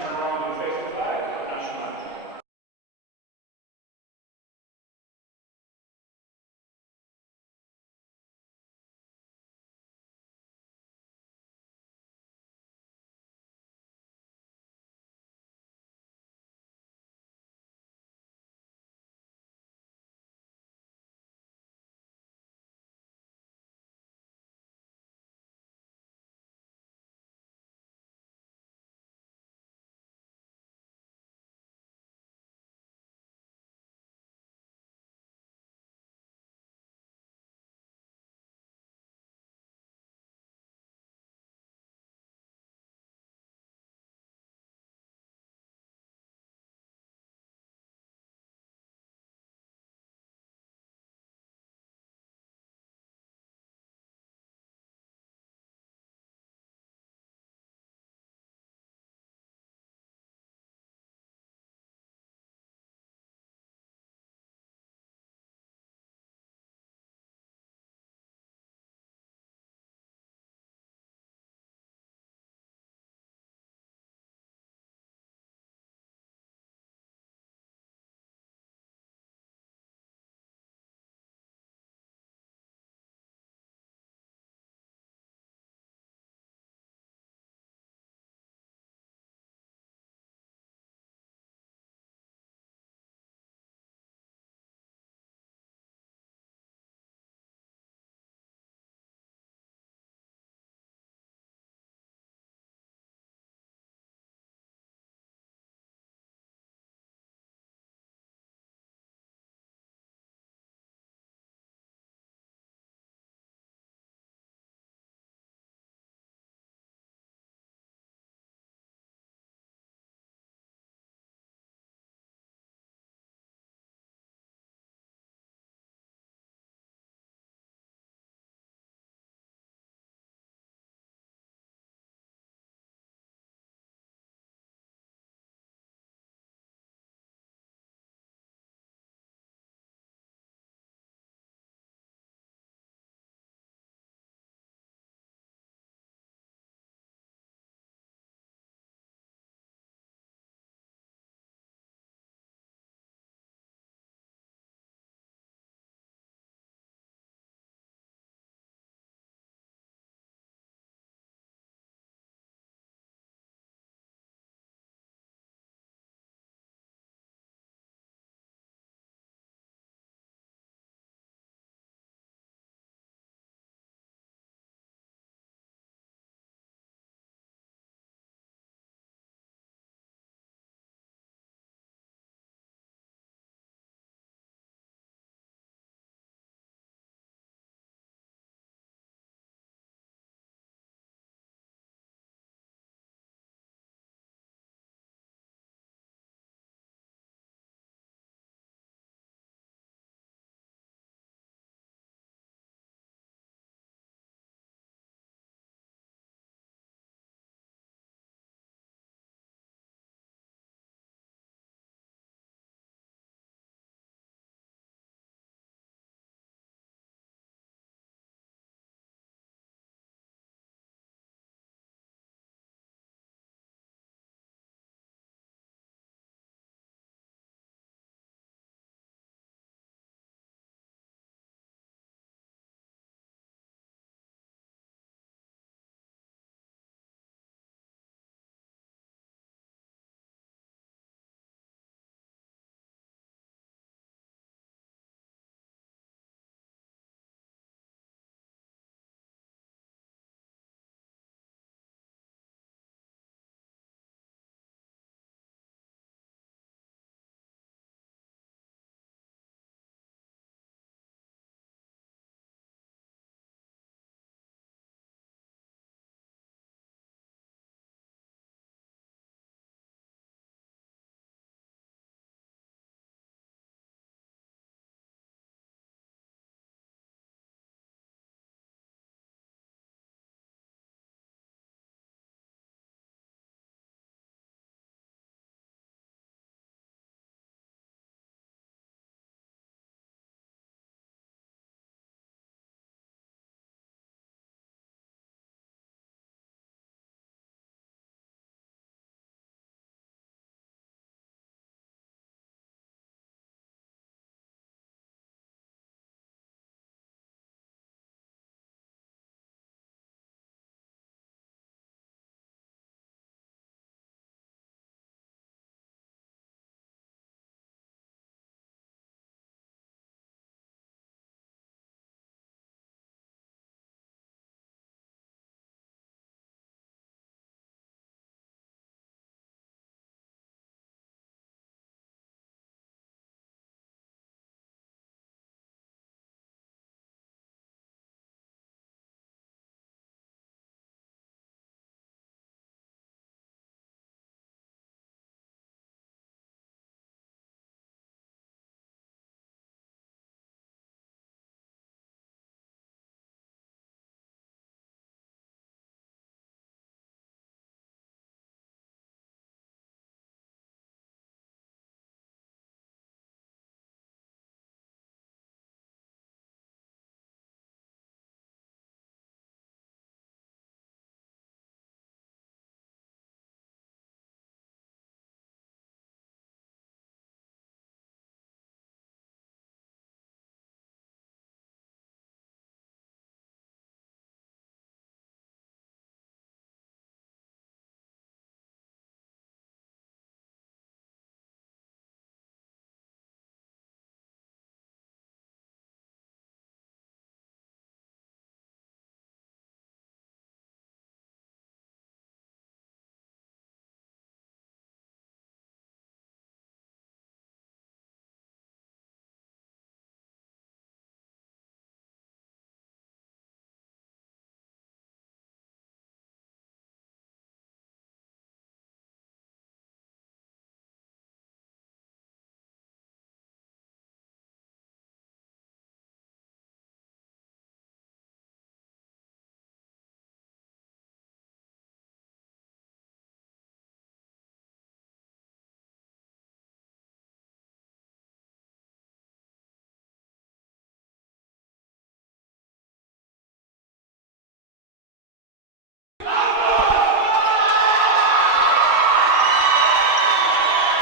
turn around and face the flag of national anthem.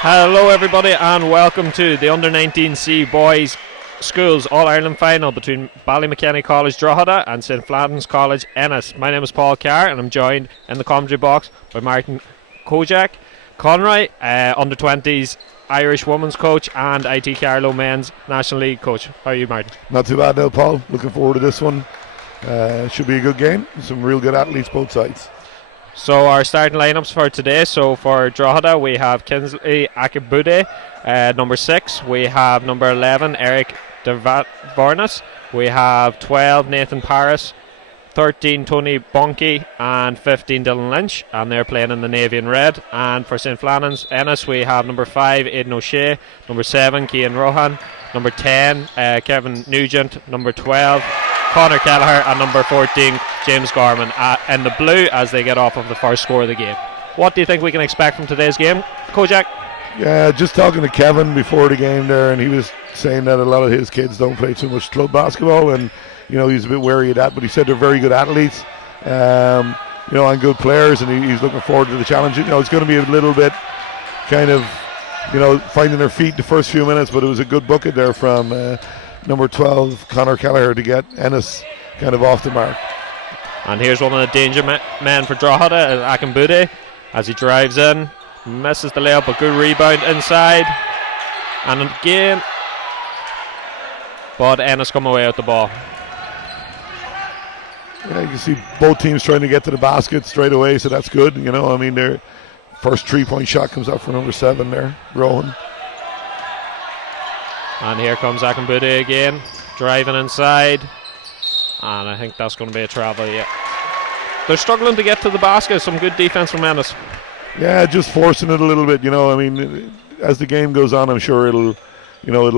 Hello everybody and welcome to the U19C Boys Schools All-Ireland Final between Ballymakenny College Drogheda and St Flannan's College Ennis. My name is Paul Carr and I'm joined in the commentary box by Martin Kojak, Conroy, under-20s Irish women's coach, and IT Carlow men's National League coach. How are you, Martin? Not too bad now, Paul. Looking forward to this one. Should be a good game. Some real good athletes both sides. So our starting lineups for today. So for Drogheda we have Kinsley Akabude, number 6. We have number 11 Eric Devarnas. We have 12 Nathan Paris, 13 Tony Bonke, and 15 Dylan Lynch, and they're playing in the navy and red. And for St Flannan's Ennis we have number 5 Aidan O'Shea, number 7 Cian Rohan, number 10 Kevin Nugent, number 12 Conor Kelleher, and number 14 James Gorman in the blue as they get off of the first score of the game. What do you think we can expect from today's game, Kojak? Yeah, just talking to Kevin before the game there, and he was saying that a lot of his kids don't play too much club basketball, and he's a bit wary of that, but he said they're very good athletes, and good players, and he's looking forward to the challenge. It's going to be a little bit kind of finding their feet the first few minutes, but it was a good bucket there from number 12 Conor Kelleher to get Ennis kind of off the mark. And here's one of the danger men for Drogheda, Akinbude, as he drives in, misses the layup, but good rebound inside, and again, but Ennis come away with the ball. Yeah, you can see both teams trying to get to the basket straight away, so that's good. Their first 3-point shot comes up for number 7 there, Rohan. And here comes Akinbude again, driving inside, and I think that's going to be a travel. Yeah, they're struggling to get to the basket. Some good defense from Ennis. Yeah, just forcing it a little bit. As the game goes on, I'm sure it'll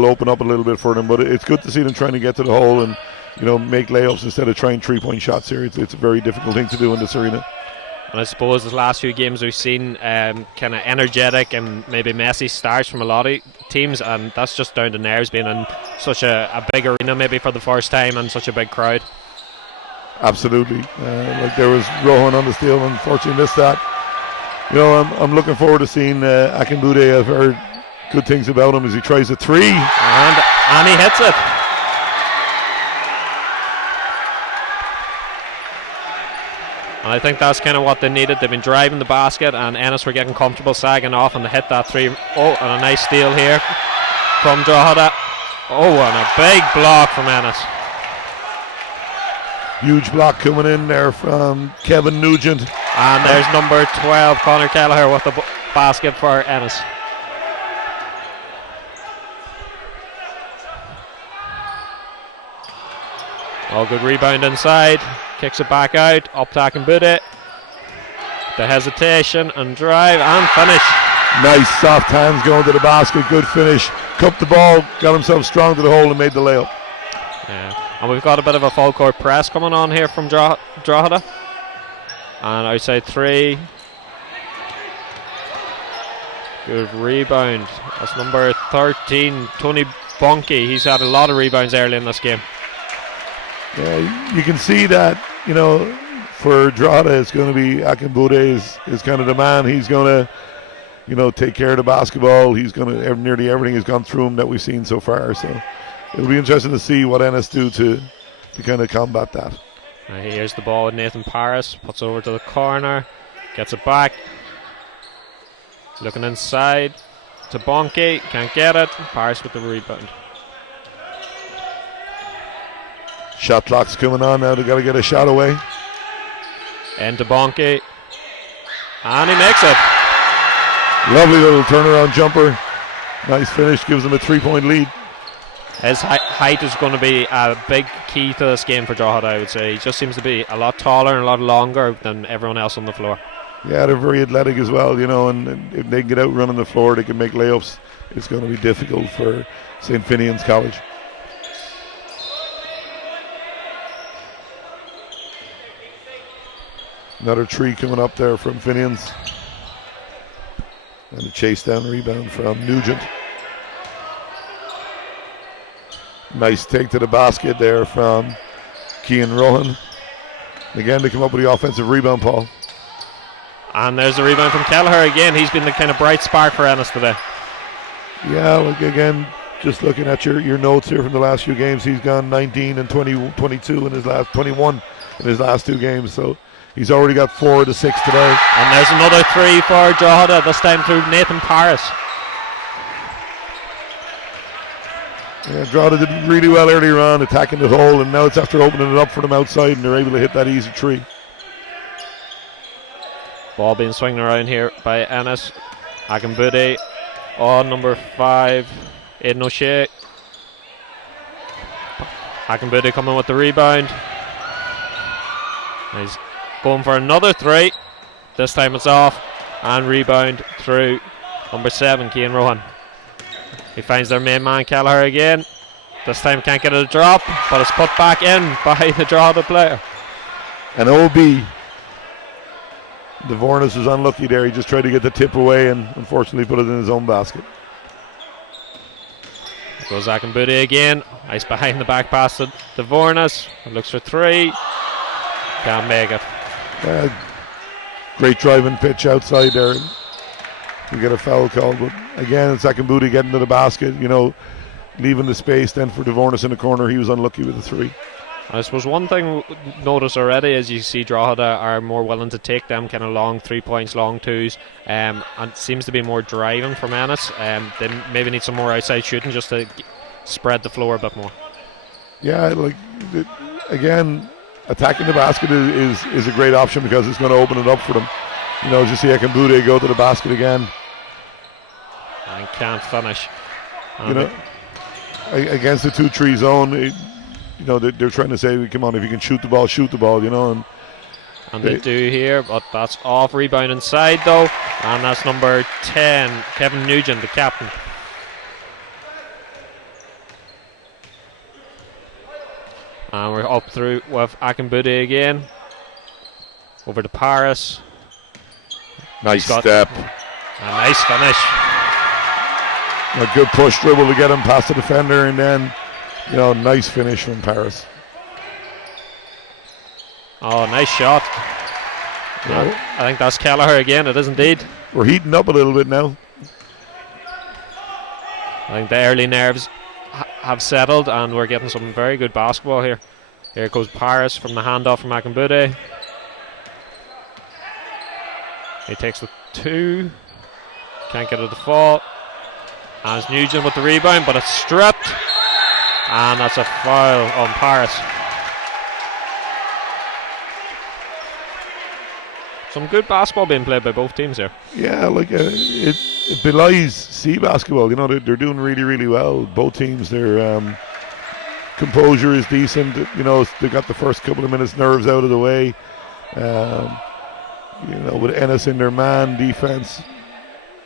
open up a little bit for them. But it's good to see them trying to get to the hole and make layups instead of trying 3-point shots here. It's a very difficult thing to do in this arena. And I suppose the last few games we've seen kind of energetic and maybe messy starts from a lot of teams, and that's just down to nerves being in such a big arena maybe for the first time and such a big crowd. Absolutely. Like there was Rohan on the steal, unfortunately missed that. I'm looking forward to seeing Akinbude. I've heard good things about him as he tries a 3. And he hits it. And I think that's kind of what they needed. They've been driving the basket, and Ennis were getting comfortable sagging off, and they hit that 3. Oh, and a nice steal here from Drogheda. Oh, and a big block from Ennis. Huge block coming in there from Kevin Nugent. And there's number 12 Conor Kelleher with the basket for Ennis. Oh, good rebound inside. Kicks it back out. Up to Akinbude. The hesitation and drive and finish. Nice soft hands going to the basket. Good finish. Cupped the ball. Got himself strong to the hole and made the layup. Yeah. And we've got a bit of a full court press coming on here from Drogheda. And outside 3. Good rebound. That's number 13, Tony Bonke. He's had a lot of rebounds early in this game. Yeah, you can see that, for Drogheda, it's going to be Akinbude is kind of the man. He's going to, take care of the basketball. He's going to, nearly everything has gone through him that we've seen so far. So it'll be interesting to see what Ennis do to kind of combat that. Here's the ball with Nathan Paris. Puts over to the corner. Gets it back. Looking inside to Bonke. Can't get it. Paris with the rebound. Shot clock's coming on now. They've got to get a shot away. Into Bonke. And he makes it. Lovely little turnaround jumper. Nice finish. Gives them a 3-point lead. His height is going to be a big key to this game for Drogheda, I would say. He just seems to be a lot taller and a lot longer than everyone else on the floor. Yeah, they're very athletic as well, and if they can get out running the floor, they can make layups. It's going to be difficult for St. Finian's College. Another 3 coming up there from Finian's. And a chase down rebound from Nugent. Nice take to the basket there from Cian Rohan. Again, they come up with the offensive rebound, Paul. And there's a rebound from Kelleher again. He's been the kind of bright spark for Ennis today. Yeah, like again, just looking at your notes here from the last few games, he's gone 19 and 20, 22 in his last 21 in his last 2 games. So he's already got 4 of the 6 today. And there's another 3 for Drogheda, this time through Nathan Paris. Yeah, Drogheda did really well earlier on, attacking the hole, and now it's after opening it up for them outside, and they're able to hit that easy 3. Ball being swung around here by Ennis. Akinbudi on number 5, Aidan O'Shea. Akinbudi coming with the rebound. He's going for another 3. This time it's off, and rebound through number 7, Cian Rohan. He finds their main man Kelleher again. This time can't get it a drop, but it's put back in by the Drogheda player. And OB, Devornis was unlucky there. He just tried to get the tip away and unfortunately put it in his own basket. Goes Akinbudi again. Nice behind the back pass to Devornis. Looks for 3. Can't make it. Great driving pitch outside there. You get a foul call, but again, it's Akinbudi getting to the basket, leaving the space then for Devornis in the corner. He was unlucky with the 3. I suppose one thing notice already is you see Drogheda are more willing to take them kind of long 3 points, long 2s, and it seems to be more driving from Ennis. They maybe need some more outside shooting just to spread the floor a bit more. Yeah, again, attacking the basket is a great option because it's going to open it up for them. As you see Akinbudi go to the basket again. And can't finish. Against the 2-3 zone, they're trying to say, come on, if you can shoot the ball, and they do here, but that's off. Rebound inside though, and that's number 10, Kevin Nugent, the captain. And we're up through with Akinbudi again. Over to Paris. Nice step. A nice finish. A good push dribble to get him past the defender, and then nice finish from Paris. Oh, nice shot. I think that's Kelleher again. It is indeed. We're heating up a little bit now. I think the early nerves have settled, and we're getting some very good basketball here. Here goes Paris from the handoff from Akinbudi. He takes the 2. Can't get it to fall. As Nugent with the rebound, but it's stripped. And that's a foul on Paris. Some good basketball being played by both teams here. Yeah, it belies C basketball. They're doing really, really well. Both teams, their composure is decent. They got the first couple of minutes nerves out of the way. With Ennis in their man defense,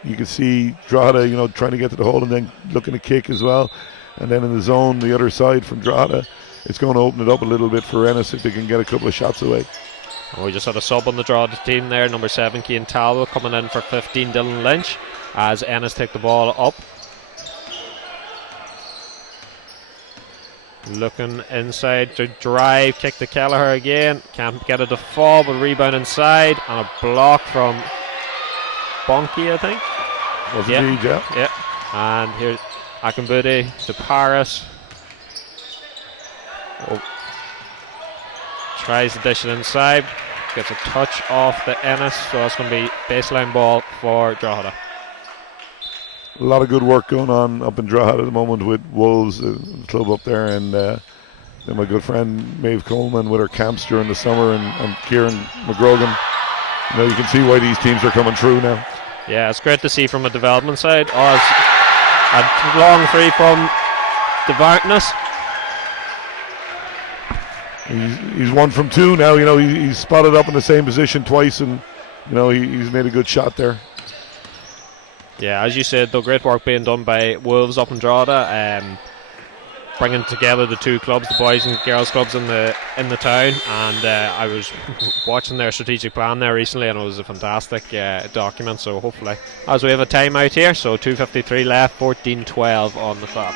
you can see Drogheda, trying to get to the hole and then looking to kick as well. And then in the zone, the other side from Drogheda, it's going to open it up a little bit for Ennis if they can get a couple of shots away. We just had a sub on the Drogheda team there. Number 7, Cian Talbot, coming in for 15, Dylan Lynch, as Ennis take the ball up. Looking inside to drive, kick to Kelleher again. Can't get it to fall, but rebound inside, and a block from Bonky, I think. Was it indeed, yeah. Yeah. And here's Akinbudi to Paris. Tries to dish it inside. Gets a touch off the Ennis, so that's going to be baseline ball for Drogheda. A lot of good work going on up in Drogheda at the moment with Wolves, the club up there, and then my good friend Maeve Coleman with her camps during the summer, and Kieran McGrogan. You can see why these teams are coming through now. Yeah, it's great to see from a development side. Oh, it's a long 3 from Devartness. He's 1 from 2 now. He's spotted up in the same position twice, and he's made a good shot there. Yeah, as you said, though, great work being done by Wolves up in Drogheda, bringing together the 2 clubs, the boys and girls clubs in the town. And I was watching their strategic plan there recently, and it was a fantastic document. So hopefully, as we have a timeout here, so 2:53 left, 14-12 on the clock.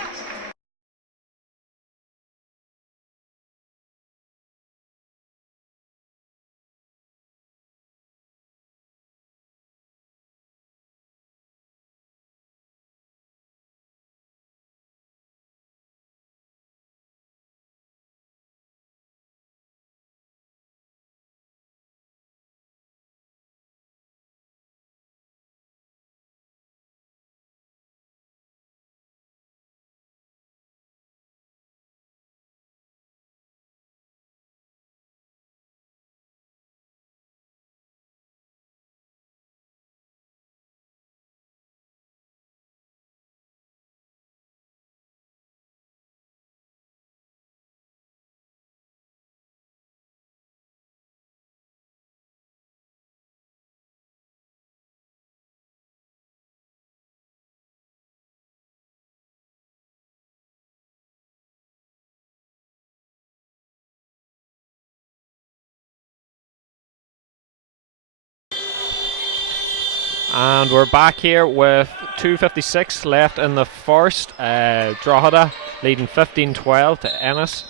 And we're back here with 2:56 left in the first. Drogheda leading 15-12 to Ennis.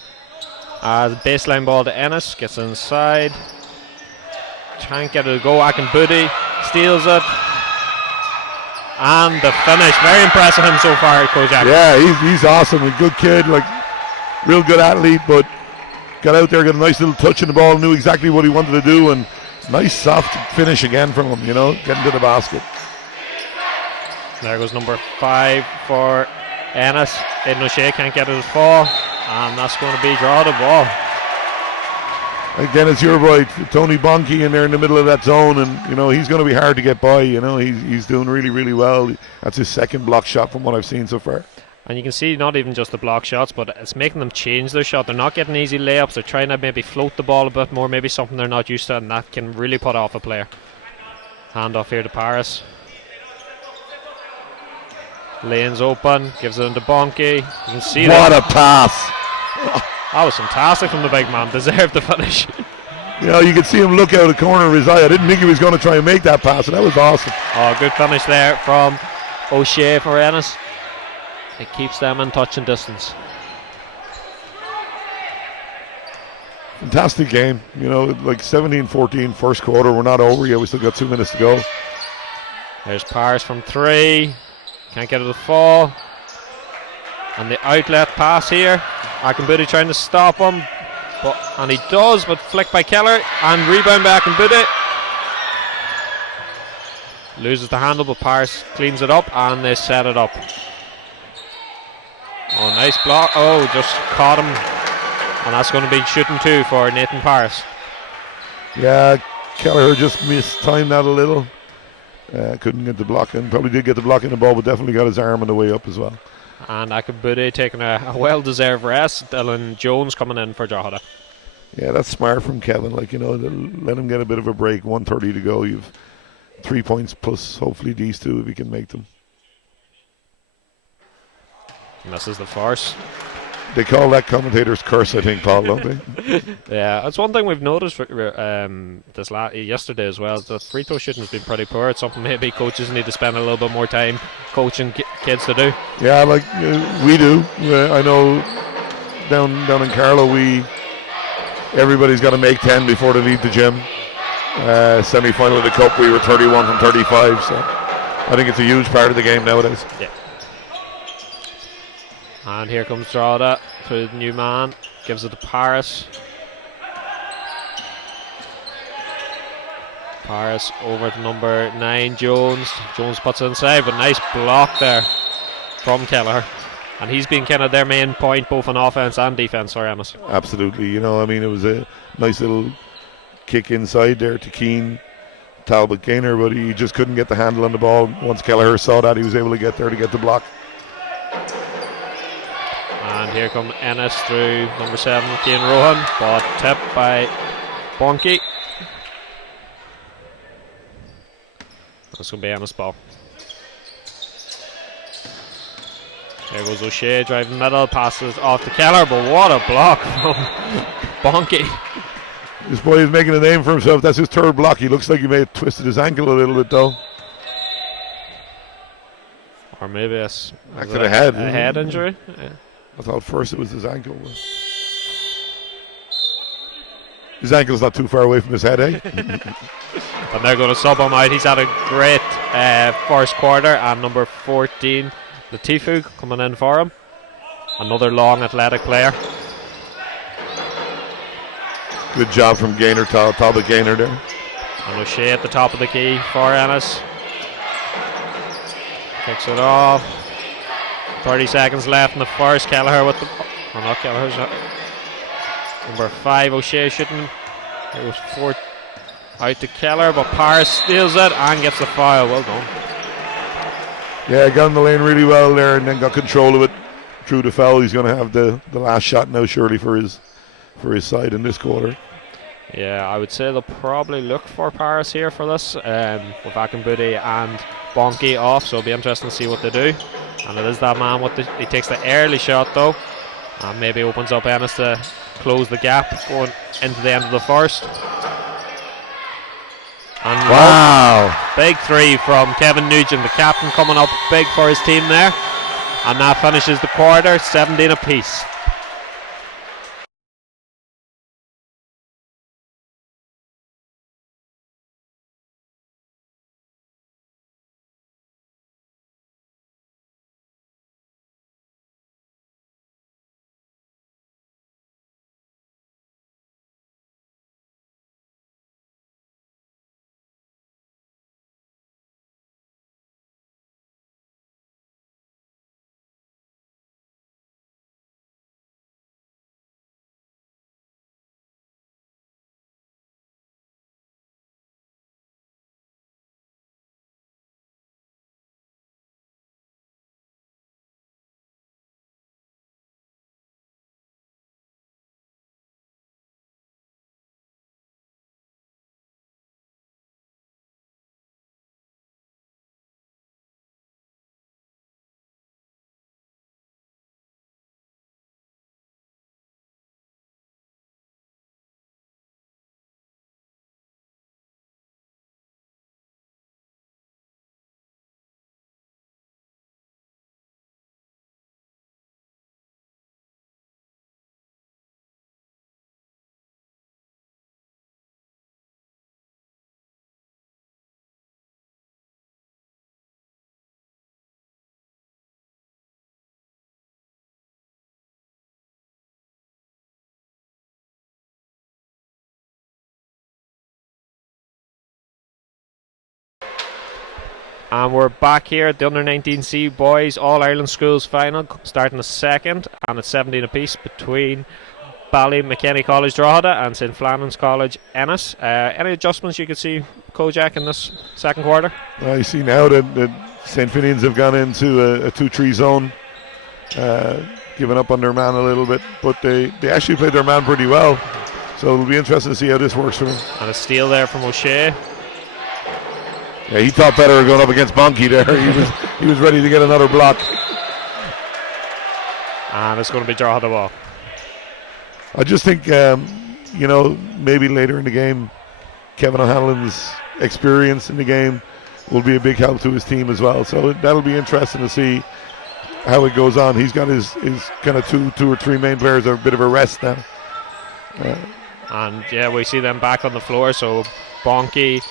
Baseline ball to Ennis, gets inside. Can't get it to go. Akinbudi steals it. And the finish. Very impressive him so far, Coach Akin. Yeah, he's awesome. A good kid, like real good athlete, but got out there, got a nice little touch in the ball, knew exactly what he wanted to do, and nice soft finish again from him, getting to the basket. There goes number 5 for Ennis. Aidan O'Shea can't get it to fall, and that's going to be Drogheda ball. Again, it's your boy Tony Bonke in there in the middle of that zone, and he's going to be hard to get by. He's doing really, really well. That's his second block shot from what I've seen so far. And you can see not even just the block shots, but it's making them change their shot. They're not getting easy layups. They're trying to maybe float the ball a bit more, maybe something they're not used to, and that can really put off a player. Hand off here to Paris. Lane's open, gives it into Bonke. You can see what a pass! That was fantastic from the big man. Deserved the finish. You could see him look out of the corner of his eye. I didn't think he was going to try and make that pass, and that was awesome. Oh, good finish there from O'Shea for Ennis. It keeps them in touch and distance. Fantastic game. Like 17-14 first quarter. We're not over yet. We still got 2 minutes to go. There's Paris from 3. Can't get it to fall. And the outlet pass here. Akinbudi trying to stop him. And he does, but flicked by Keller. And rebound by Akinbudi. Loses the handle, but Paris cleans it up and they set it up. Oh, nice block. Oh, just caught him. And that's going to be shooting 2 for Nathan Paris. Yeah, Kelleher just mistimed that a little. Couldn't get the block in. Probably did get the block in the ball, but definitely got his arm on the way up as well. And Akinbudi taking a well-deserved rest. Dylan Jones coming in for Drogheda. Yeah, that's smart from Kevin. Let him get a bit of a break. 1:30 to go. You've 3 points plus hopefully these 2 if he can make them. And this is the farce. They call that commentator's curse, I think, Paul, don't they? Yeah, that's one thing we've noticed yesterday as well. The free throw shooting has been pretty poor. It's something maybe coaches need to spend a little bit more time coaching kids to do. Yeah, we do. I know down in Carlow, everybody's got to make 10 before they leave the gym. Semi-final of the Cup, we were 31 from 35, so I think it's a huge part of the game nowadays. Yeah. And here comes Drogheda for the new man. Gives it to Paris. Paris over to number 9, Jones. Jones puts it inside, but nice block there from Kelleher. And he's been kind of their main point both on offense and defense for Ennis. Absolutely. It was a nice little kick inside there to Keane, Talbot Gaynor, but he just couldn't get the handle on the ball. Once Kelleher saw that, he was able to get there to get the block. And here come Ennis through number 7, Cian Rohan. Ball tipped by Bonke. That's going to be Ennis ball. There goes O'Shea driving middle, passes off to Keller, but what a block from Bonke. This boy is making a name for himself. That's his 3rd block. He looks like he may have twisted his ankle a little bit though. Or maybe a head injury. Yeah. I thought first it was his ankle. His ankle's not too far away from his head, eh? And they're going to sub him out. He's had a great first quarter. And number 14, Latifu, coming in for him. Another long athletic player. Good job from Gaynor, Talbot Gaynor there. And O'Shea at the top of the key for Ennis. Kicks it off. 30 seconds left in the first. Kelleher with the... Oh, not Kelleher's shot. Number 5, O'Shea shooting. It was 4 out to Keller, but Paris steals it and gets the foul. Well done. Yeah, got in the lane really well there and then got control of it. Drew the foul. He's going to have the last shot now, surely, for his side in this quarter. Yeah, I would say they'll probably look for Paris here for this, with Akinbudi and Bonke off, so it'll be interesting to see what they do. And it is that man he takes the early shot though, and maybe opens up Ennis to close the gap going into the end of the first. And Wow. big three from Kevin Nugent, the captain, coming up big for his team there. And that finishes the quarter, 17 apiece. And we're back here at the Under-19C Boys All-Ireland Schools Final, starting the second, and it's 17 apiece between Ballymakenny College Drogheda and St Flannan's College Ennis. Any adjustments you could see, Kojak, in this second quarter? You see now that St Finians have gone into a 2-3 zone, giving up on their man a little bit, but they actually played their man pretty well. So it'll be interesting to see how this works for them. And a steal there from O'Shea. Yeah, he thought better of going up against Bonky there. He was ready to get another block. And it's going to be Drogheda ball. I just think, maybe later in the game, Kevin O'Hanlon's experience in the game will be a big help to his team as well. So that'll be interesting to see how it goes on. He's got his kind of two or three main players are a bit of a rest now. And yeah, we see them back on the floor. So Bonky,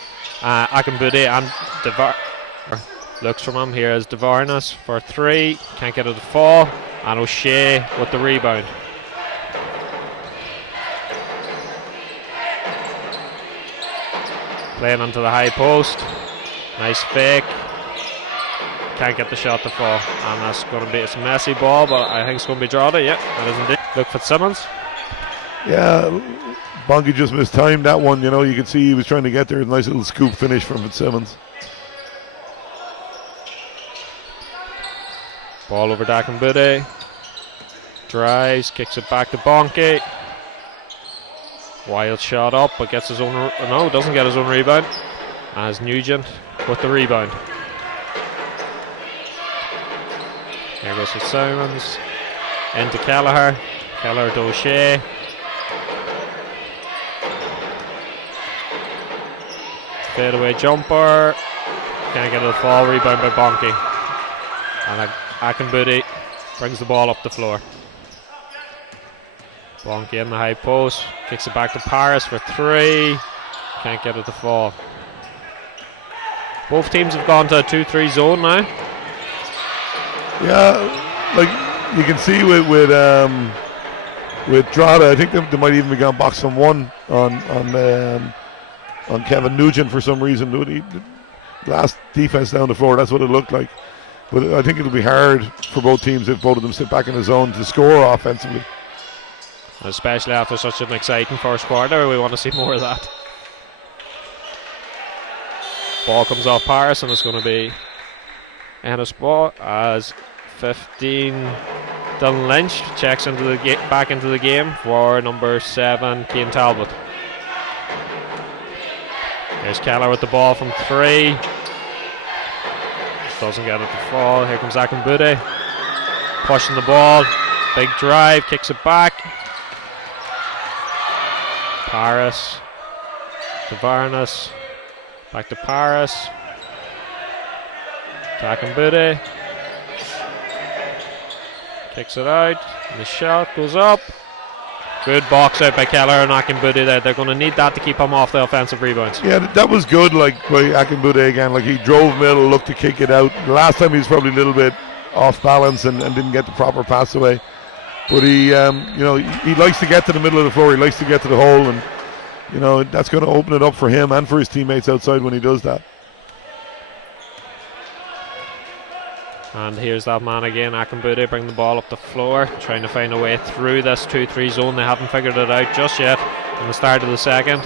Akinbude and Devar looks from him. Here is Devarnas for three, can't get it to fall, and O'Shea with the rebound. Playing onto the high post, nice fake, can't get the shot to fall, and that's going to be a messy ball, but I think it's going to be Drogheda. Yeah, that is indeed. Look for Simmons. Yeah, Bonky just mistimed that one. You could see he was trying to get there. A nice little scoop finish from Fitzsimmons. Ball over Akinbude. Drives, kicks it back to Bonky. Wild shot up, but gets his own. No, doesn't get his own rebound. As Nugent with the rebound. Here goes Fitzsimmons. Into Kelleher. Kelleher to O'Shea. Fadeaway jumper. Can't get it to fall. Rebound by Bonky. And Akinbude brings the ball up the floor. Bonky in the high post. Kicks it back to Paris for three. Can't get it to fall. Both teams have gone to a 2-3 zone now. Yeah, like you can see with Drogheda, I think they might even be gone box on one on Kevin Nugent for some reason. The last defense down the floor, that's what it looked like. But I think it'll be hard for both teams if both of them sit back in the zone to score offensively. Especially after such an exciting first quarter, we want to see more of that. Ball comes off Paris and it's going to be Ennis ball as 15. Dylan Lynch checks into the back into the game for number 7, Cian Talbot. Here's Keller with the ball from three. Doesn't get it to fall. Here comes Akinbude. Pushing the ball. Big drive. Kicks it back. Paris. Devarnas. Back to Paris. Attacking Booty. Kicks it out. And the shot goes up. Good box out by Keller and Akinbude there. They're going to need that to keep him off the offensive rebounds. Yeah, that was good, like by Akinbude again. Like he drove middle, looked to kick it out. Last time he was probably a little bit off balance and didn't get the proper pass away. But he likes to get to the middle of the floor. He likes to get to the hole, and that's going to open it up for him and for his teammates outside when he does that. And here's that man again, Akinbude, bring the ball up the floor, trying to find a way through this 2-3 zone. They haven't figured it out just yet in the start of the second.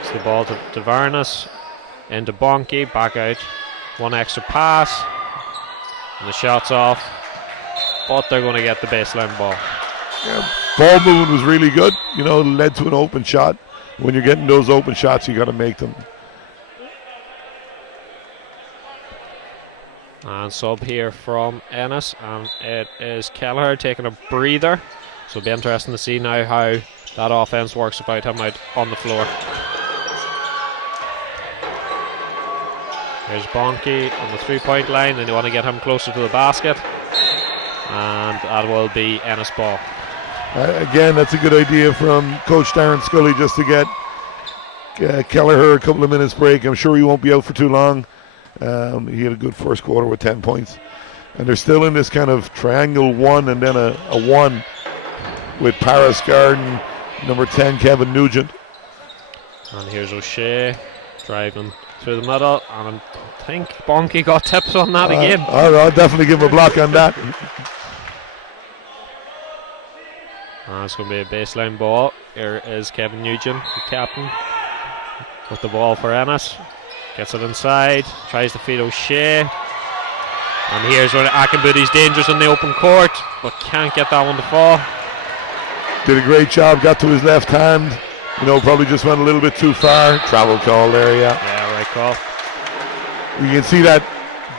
It's the ball to Varnas, into Bonke, back out. One extra pass, and the shot's off, but they're going to get the baseline ball. Yeah, ball movement was really good, led to an open shot. When you're getting those open shots, you got to make them. And sub here from Ennis, and it is Kelleher taking a breather. So it'll be interesting to see now how that offense works without him out on the floor. Here's Bonke on the 3-point line, and they want to get him closer to the basket. And that will be Ennis ball. Again, that's a good idea from Coach Darren Scully, just to get Kelleher a couple of minutes break. I'm sure he won't be out for too long. He had a good first quarter with 10 points. And they're still in this kind of triangle one and then a one with Paris Garden, number 10, Kevin Nugent. And here's O'Shea driving through the middle. And I think Bonke got tips on that again. I'll definitely give him a block on that. And it's going to be a baseline ball. Here is Kevin Nugent, the captain, with the ball for Ennis. Gets it inside, tries to feed O'Shea. And here's where Akinbude's dangerous in the open court, but can't get that one to fall. Did a great job, got to his left hand. Probably just went a little bit too far. Travel call there, yeah. Yeah, right call. You can see that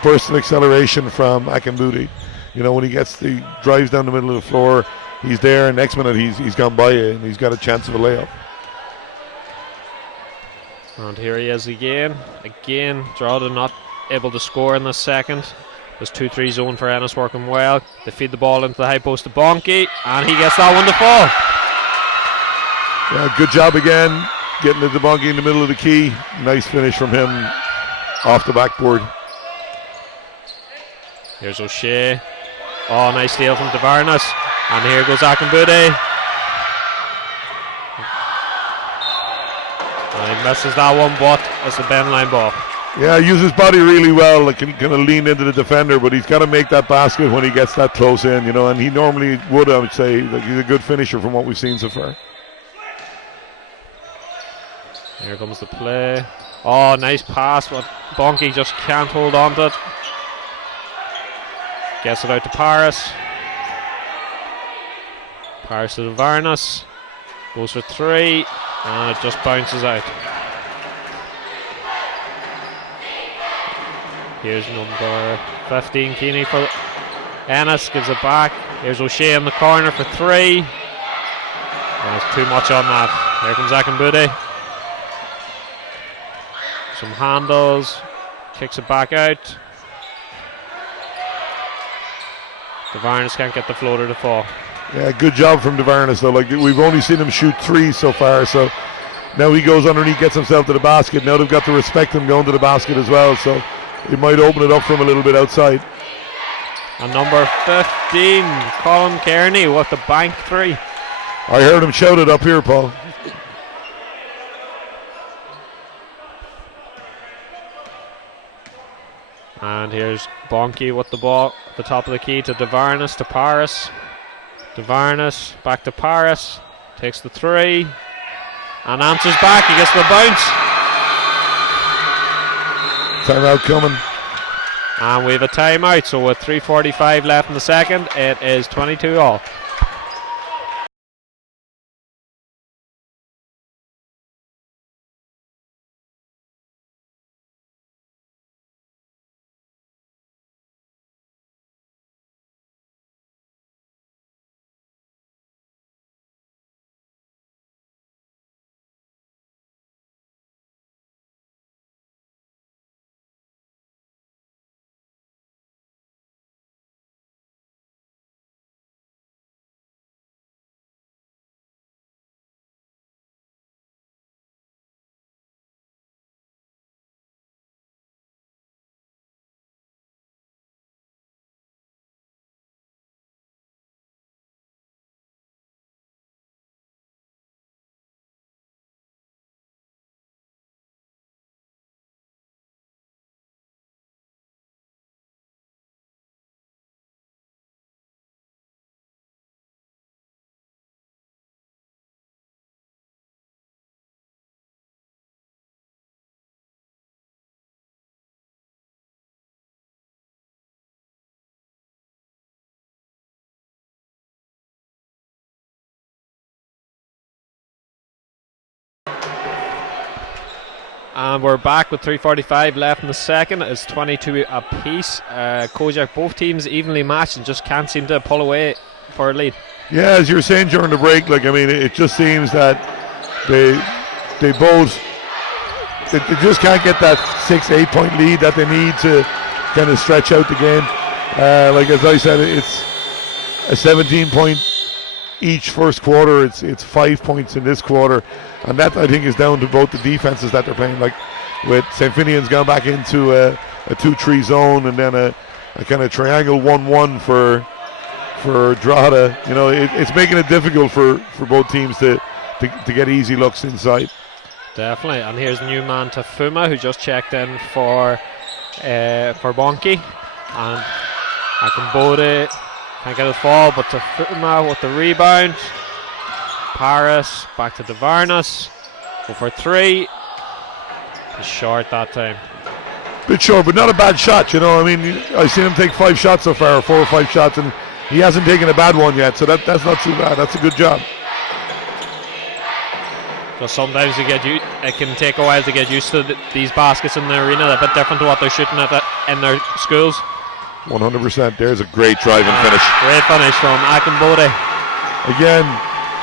burst of acceleration from Akinbude. When he drives down the middle of the floor, he's there, and next minute he's gone by you, and he's got a chance of a layup. And here he is again. Drogheda not able to score in the second. This 2-3 zone for Ennis working well. They feed the ball into the high post to Bonke, and he gets that one to fall. Yeah, good job again, getting it to Bonke in the middle of the key. Nice finish from him off the backboard. Here's O'Shea. Oh, nice steal from Varnas. And here goes Akinbude. And he misses that one, but it's a bend line ball. Yeah, he uses his body really well. Like, can kind of lean into the defender, but he's got to make that basket when he gets that close in, and he normally would, I would say. Like, he's a good finisher from what we've seen so far. Here comes the play. Oh, nice pass, but Bonke just can't hold on to it. Gets it out to Paris. Paris to Varnas. Goes for three, and it just bounces out. Here's number 15, Keeney for Ennis, gives it back. Here's O'Shea in the corner for three. There's too much on that. Here comes Akinbude. Some handles, kicks it back out. Varnas can't get the floater to fall. Yeah, good job from Varnas though. Like, we've only seen him shoot three so far, so now he goes underneath, gets himself to the basket. Now they've got to respect him going to the basket as well, so it might open it up for him a little bit outside. And number 15, Colin Kearney with the bank three. I heard him shout it up here, Paul. And here's Bonke with the ball at the top of the key to Varnas, to Paris. Varnas back to Paris, takes the three and answers back. He gets the bounce. Timeout coming. And we have a timeout, so with 3:45 left in the second, it is 22-all. And we're back with 3:45 left in the second. It's 22 apiece. Kojak, both teams evenly matched and just can't seem to pull away for a lead. Yeah, as you were saying during the break, like, I mean, it just seems that they both they just can't get that 6-8 point lead that they need to kind of stretch out the game. Like as I said, it's a 17 point each first quarter. It's 5 points in this quarter, and that I think is down to both the defenses that they're playing. Like with St. Finian's gone back into a 2-3 zone, and then a kind of triangle 1-1 for Drogheda. You know, it's making it difficult for both teams to get easy looks inside. Definitely. And here's new man Tafuma, who just checked in for Bonky, and Akambode can't get a fall, but Tafuma with the rebound. Paris back to Devarnas, go for 3. He's short that time. Bit short, but not a bad shot. You know, I mean, I've seen him take 5 shots so far, 4 or 5 shots, and he hasn't taken a bad one yet, so that's not too bad. That's a good job. So sometimes it can take a while to get used to these baskets in the arena. They're a bit different to what they're shooting at in their schools. 100%. There's a great drive and finish. Great finish from Akambode. Again,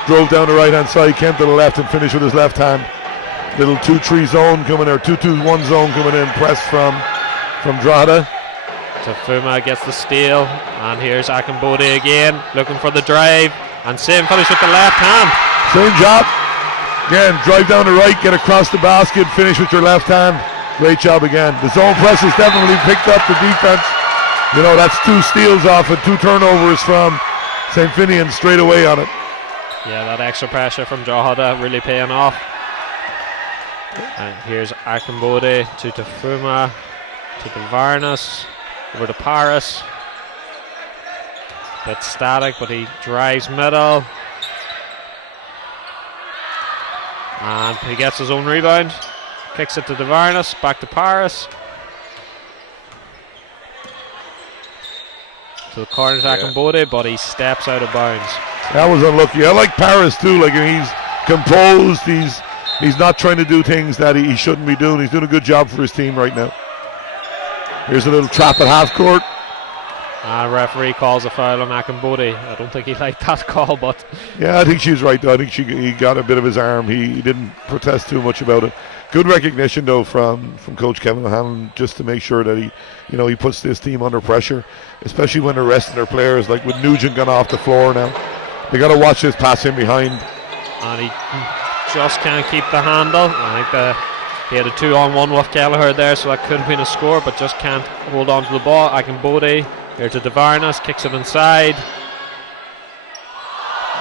drove down the right hand side, came to the left and finished with his left hand. Little 2-3 zone coming in, or 2-2-1 zone coming in, press from Drogheda. Tafuma gets the steal, and here's Akambode again, looking for the drive, and same finish with the left hand. Same job. Again, drive down the right, get across the basket, finish with your left hand. Great job again. The zone press has definitely picked up the defense. You know, that's 2 steals off and 2 turnovers from St. Finian straight away on it. Yeah, that extra pressure from Drogheda really paying off. And here's Akambode to Tafuma, to Devarnas, over to Paris. Bit static, but he drives middle. And he gets his own rebound. Kicks it to Devarnas, back to Paris. To the corner to Akambode, but he steps out of bounds. That was unlucky. I like Paris too. Like, he's composed. He's not trying to do things that he shouldn't be doing. He's doing a good job for his team right now. Here's a little trap at half court. Referee calls a foul on Akambode. I don't think he liked that call, but yeah, I think she's right though. I think he got a bit of his arm. He didn't protest too much about it. Good recognition though from Coach Kevin O'Hanlon, just to make sure that he puts this team under pressure, especially when they're resting their players. Like with Nugent gone off the floor now, they got to watch this pass in behind. And he just can't keep the handle. I think he had a 2-on-1 with Kelleher there, so that could have been a score, but just can't hold on to the ball. Akambode here to Devarnas, kicks it inside,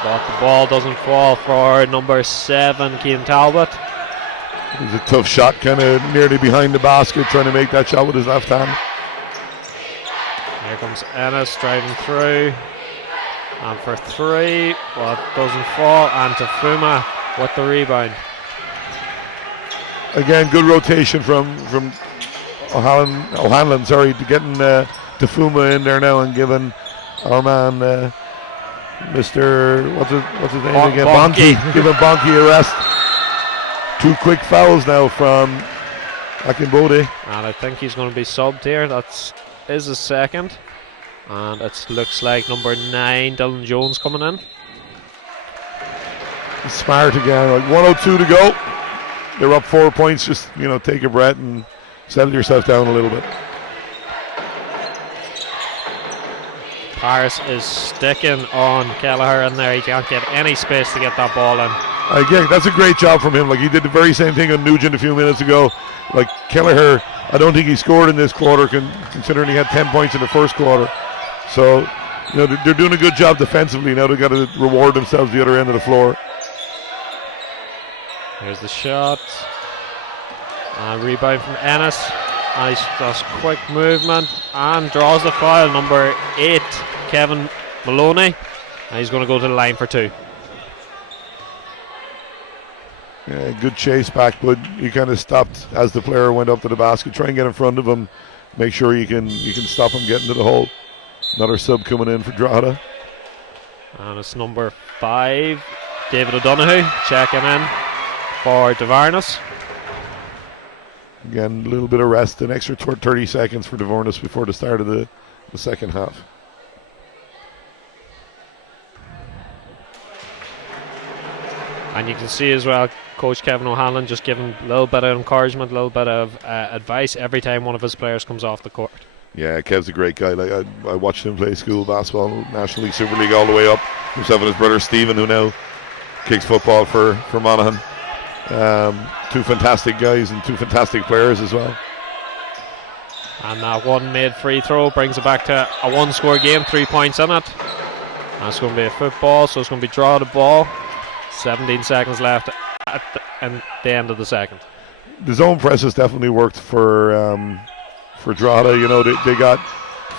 but the ball doesn't fall for number 7, Keane Talbot. It was a tough shot, kind of nearly behind the basket, trying to make that shot with his left hand. Here comes Ennis driving through, and for 3, but doesn't fall, and Tafuma with the rebound. Again, good rotation from O'Hanlon, to getting Tafuma in there now and giving our man Mr. what's his name again? Bonky. Giving Bonky a rest. 2 quick fouls now from Akambode. And I think he's going to be subbed here. That is his second. And it looks like number 9, Dylan Jones, coming in. Smart again. Like 1:02 to go. They're up 4 points. Just, take a breath and settle yourself down a little bit. Paris is sticking on Kelleher in there. He can't get any space to get that ball in. Again, that's a great job from him. Like, he did the very same thing on Nugent a few minutes ago. Like, Kelleher, I don't think he scored in this quarter, considering he had 10 points in the first quarter. So, they're doing a good job defensively. Now they've got to reward themselves the other end of the floor. Here's the shot. Rebound from Ennis. Nice, just quick movement, and draws the foul. Number 8, Kevin Maloney. And he's going to go to the line for 2. Yeah, good chase back, but he kind of stopped as the player went up to the basket. Try and get in front of him. Make sure you can stop him getting to the hole. Another sub coming in for Drogheda. And it's number 5, David O'Donoghue, checking in for Devarnas. Again, a little bit of rest, an extra 30 seconds for Devornis before the start of the second half. And you can see as well, Coach Kevin O'Hanlon just giving a little bit of encouragement, a little bit of advice every time one of his players comes off the court. Yeah, Kev's a great guy. Like I watched him play school basketball, National League, Super League, all the way up. Himself and his brother Stephen, who now kicks football for Monaghan. Two fantastic guys and two fantastic players as well. And that one made free throw brings it back to a one-score game, 3 points in it. And it's going to be a football, so it's going to be draw the ball. 17 seconds left at the end of the second. The zone press has definitely worked for Drogheda. You know, they got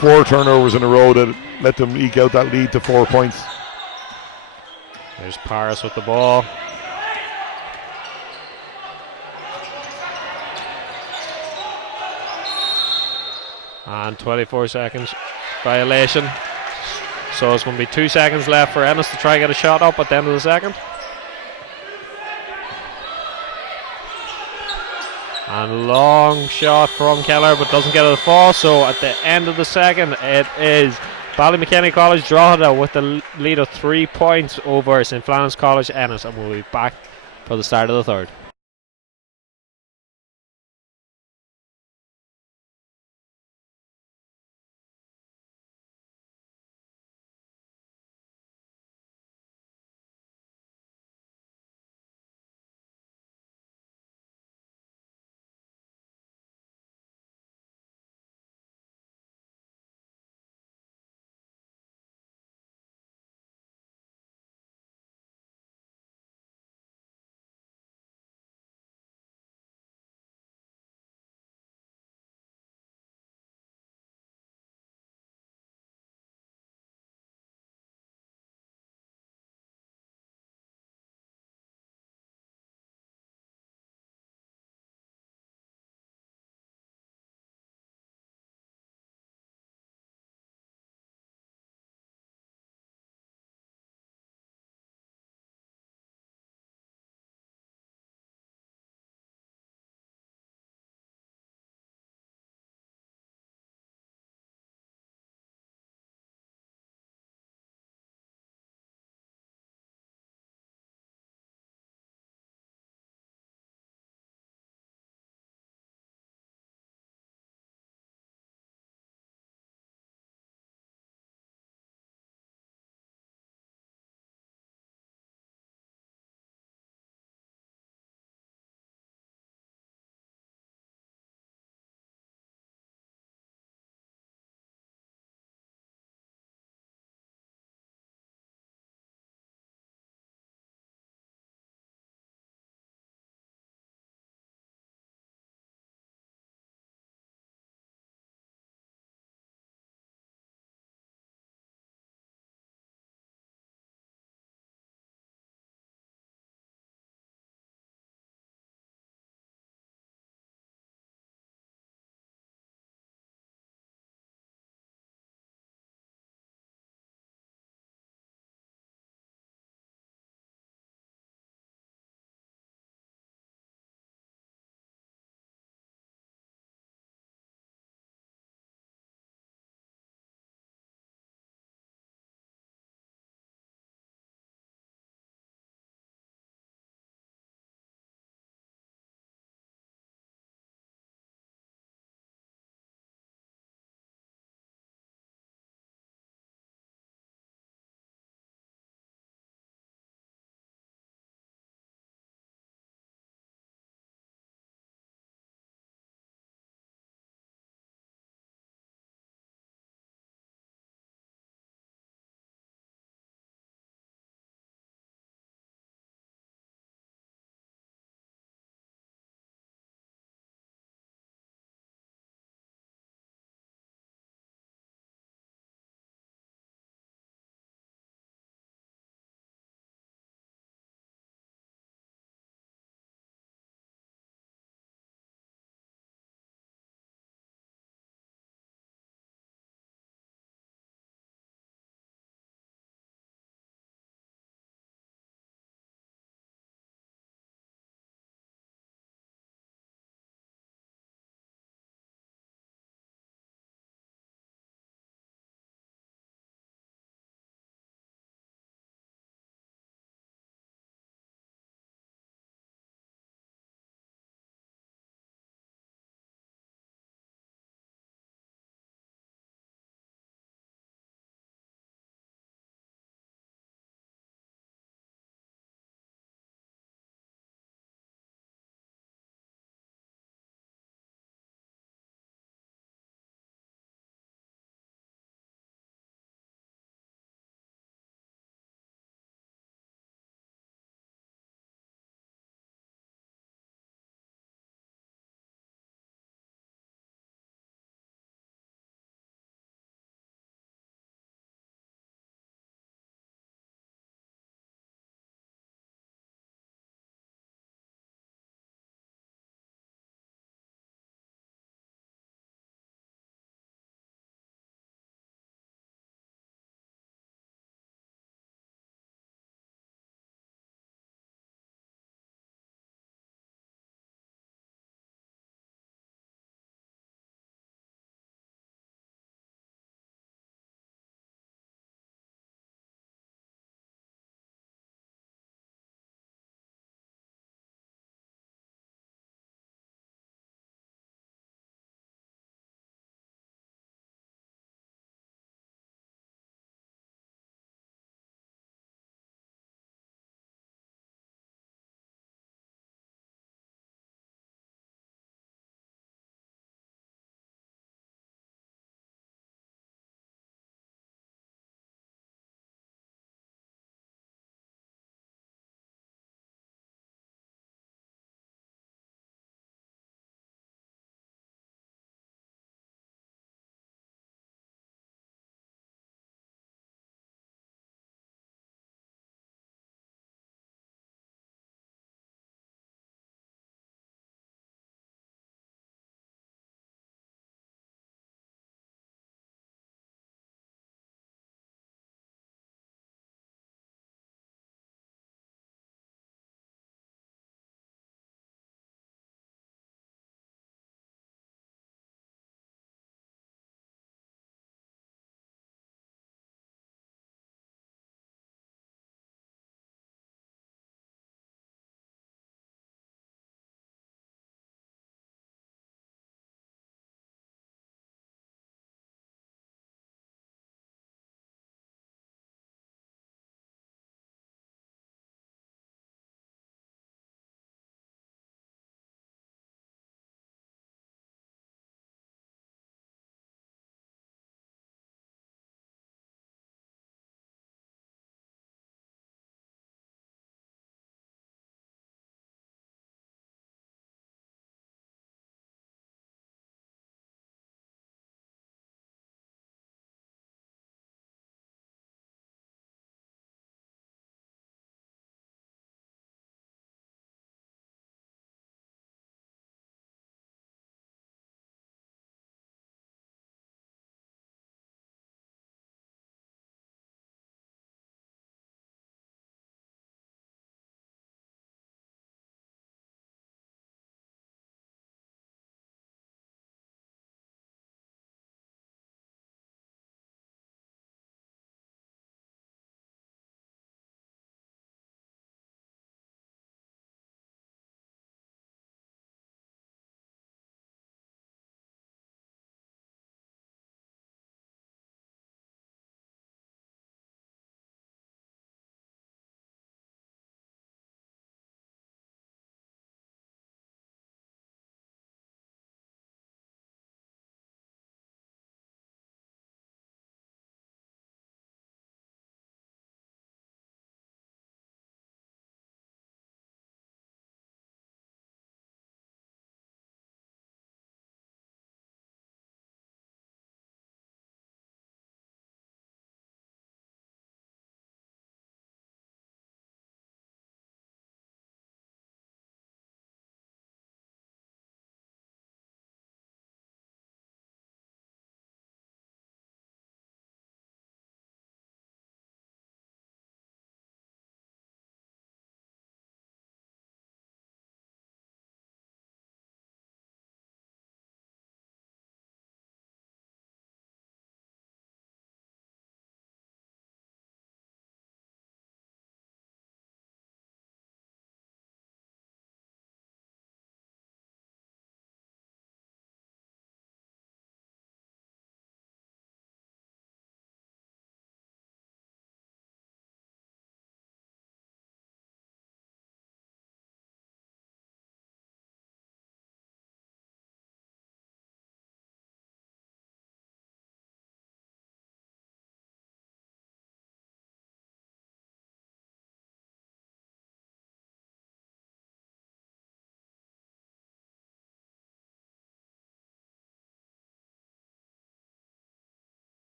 4 turnovers in a row that let them eke out that lead to 4 points. There's Paris with the ball. And 24 seconds violation. So it's going to be 2 seconds left for Ennis to try and get a shot up at the end of the second. And long shot from Keller, but doesn't get a fall. So at the end of the second, it is Ballymakenny College Drogheda with the lead of 3 points over St. Flannan's College Ennis. And we'll be back for the start of the third.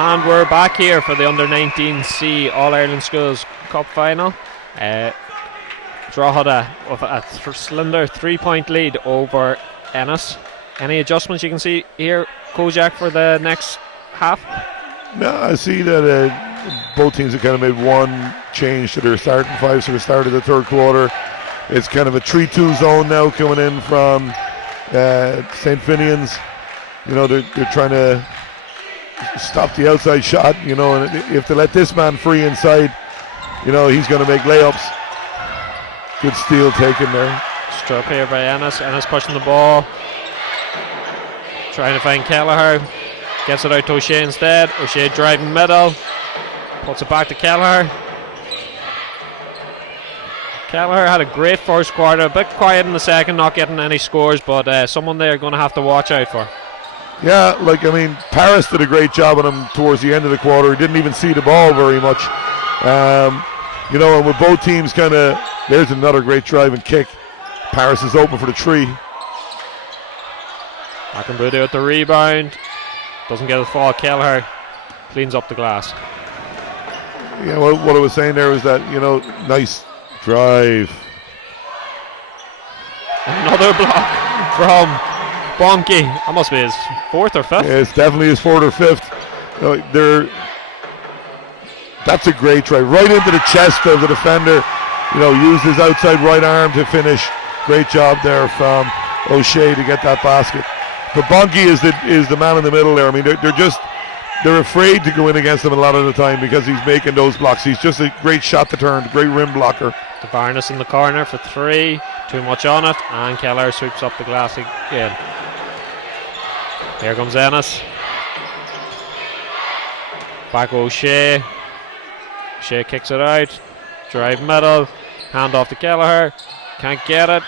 And we're back here for the Under-19C All-Ireland Schools Cup Final. Drogheda with a slender 3-point lead over Ennis. Any adjustments you can see here, Kojak, for the next half? No, I see that both teams have kind of made one change to their starting five, so the start of the third quarter. It's kind of a 3-2 zone now coming in from St. Finian's. You know, they're trying to stop the outside shot, you know, and if they let this man free inside, you know, he's going to make layups. Good steal taken there. Struck here by Ennis. Ennis pushing the ball. Trying to find Kelleher. Gets it out to O'Shea instead. O'Shea driving middle. Puts it back to Kelleher. Kelleher had a great first quarter. A bit quiet in the second, not getting any scores, but someone they're going to have to watch out for. Yeah, like, I mean, Paris did a great job on him towards the end of the quarter. He didn't even see the ball very much. You know, and with both teams kind of, there's another great drive and kick. Paris is open for the three. Akinbudu with the rebound. Doesn't get a fall. Kelleher cleans up the glass. Yeah, well, what I was saying there was that, you know, nice drive. Another block from Bonky. That must be his fourth or fifth. Yeah, it's definitely his fourth or fifth. You know, that's a great try. Right into the chest of the defender. You know, used his outside right arm to finish. Great job there from O'Shea to get that basket. But Bonky is the man in the middle there. I mean, they're afraid to go in against him a lot of the time because he's making those blocks. He's just a great shot to turn, great rim blocker. Varnus in the corner for three. Too much on it. And Kelleher sweeps up the glass again. Here comes Ennis. Back O'Shea. O'Shea kicks it out. Drive middle. Hand off to Kelleher. Can't get it.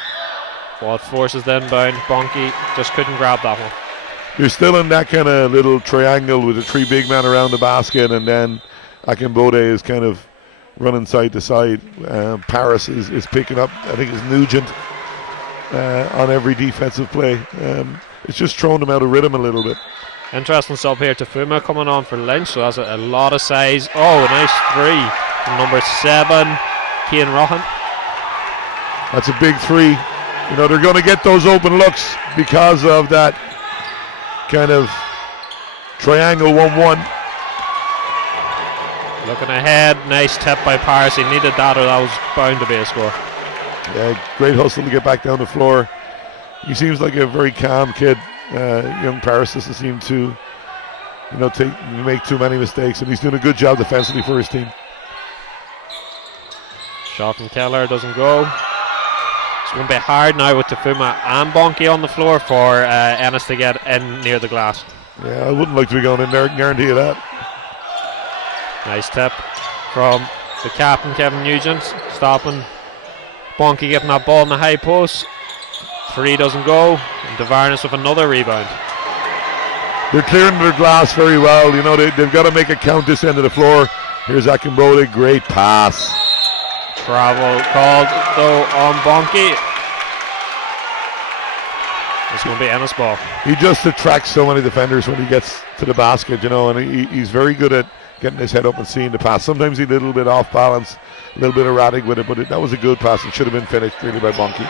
Ball forces the inbound. Bonky just couldn't grab that one. You're still in that kind of little triangle with the three big men around the basket, and then Akinbudu is kind of running side to side. Paris is picking up, I think it's Nugent on every defensive play. It's just throwing them out of rhythm a little bit. Interesting sub here. Tafuma coming on for Lynch, so that's a lot of size. Oh, nice three from number 7, Cian Rohan. That's a big three. You know, they're going to get those open looks because of that kind of triangle 1-1. Looking ahead, nice tip by Paris. He needed that, or that was bound to be a score. Yeah, great hustle to get back down the floor. He seems like a very calm kid. Young Paris doesn't seem to, you know, make too many mistakes, and he's doing a good job defensively for his team. Shot from Kelleher doesn't go. It's going to be hard now with Tafuma and Bonky on the floor for Ennis to get in near the glass. Yeah, I wouldn't like to be going in there, I can guarantee you that. Nice tip from the captain, Kevin Nugent, stopping Bonky getting that ball in the high post. Three doesn't go, and DeVarnis with another rebound. They're clearing their glass very well. You know, they've got to make it count this end of the floor. Here's Akinbudu, great pass. Travel called though on Bonky. It's going to be Ennis ball. He just attracts so many defenders when he gets to the basket, you know, and he's very good at getting his head up and seeing the pass. Sometimes he's a little bit off balance, a little bit erratic with it, but that was a good pass. It should have been finished really by Bonky.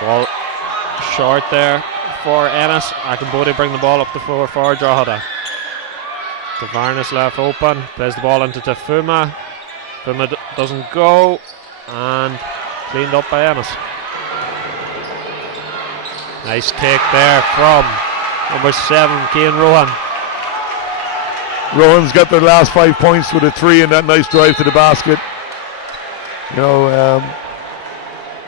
Ball short there for Ennis. Akinbudu bring the ball up the floor for Drogheda. DeVarnis left open, plays the ball into Tafuma. Tafuma doesn't go, and cleaned up by Ennis. Nice take there from number 7, Cian Rohan. Rowan's got their last 5 points with a three and that nice drive to the basket. You know,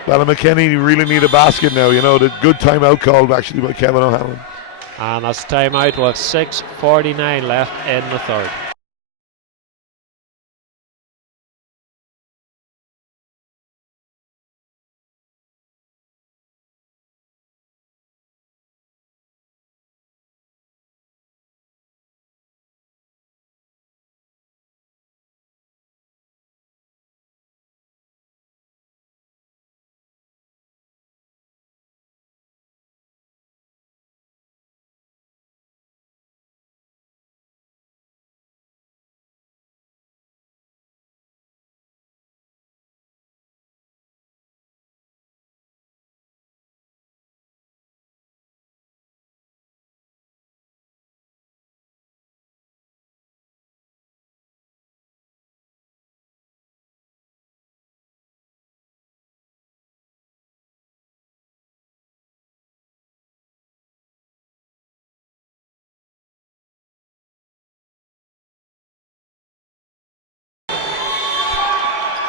Ballymakenny really need a basket now. You know, the good timeout called actually by Kevin O'Hanlon. And that's timeout with 6:49 left in the third.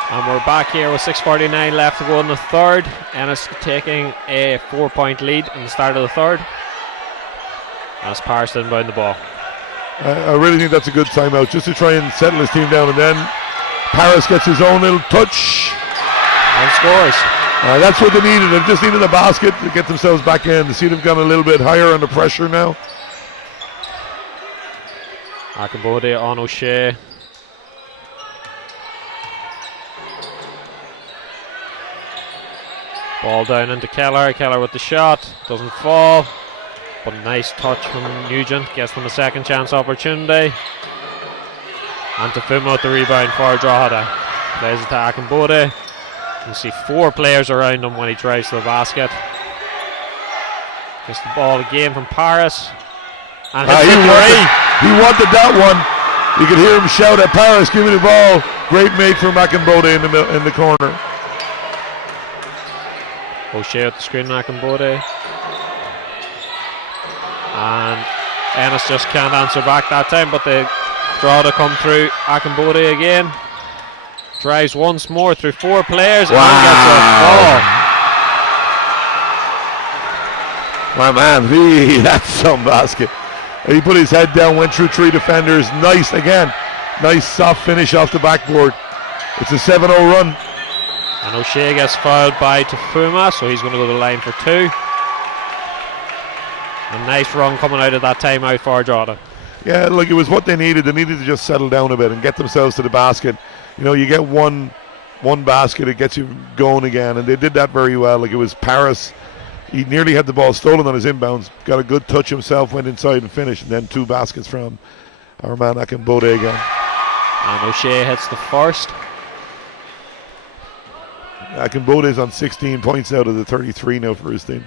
And we're back here with 6:49 left to go in the third. Ennis taking a 4-point lead in the start of the third. As Paris inbound the ball. I really think that's a good timeout, just to try and settle his team down, and then Paris gets his own little touch and scores. That's what they needed. They just needed a basket to get themselves back in. To see them gone a little bit higher under pressure now. Akambode on O'Shea. Ball down into Keller. Keller with the shot. Doesn't fall. But a nice touch from Nugent. Gets them a second chance opportunity. And Tafuma with the rebound for Drogheda. Plays it to Akambode. You can see 4 players around him when he drives to the basket. Gets the ball again from Paris. And hits he wanted that one. You could hear him shout at Paris, give me the ball. Great make from Akambode in the corner. O'Shea with the screen, Akambode. And Ennis just can't answer back that time, but they draw to come through. Akambode again. Drives once more through 4 players and gets a ball. My man, that's some basket. He put his head down, went through 3 defenders. Nice again. Nice soft finish off the backboard. It's a 7-0 run. And O'Shea gets fouled by Tafuma, so he's going to go to the line for 2. A nice run coming out of that timeout for Drogheda. Yeah, look, it was what they needed. They needed to just settle down a bit and get themselves to the basket. You know, you get one basket, it gets you going again, and they did that very well. Like, it was Paris. He nearly had the ball stolen on his inbounds, got a good touch himself, went inside and finished, and then 2 baskets from our man Akambode again. And O'Shea hits the first. Akambode is on 16 points out of the 33 now for his team.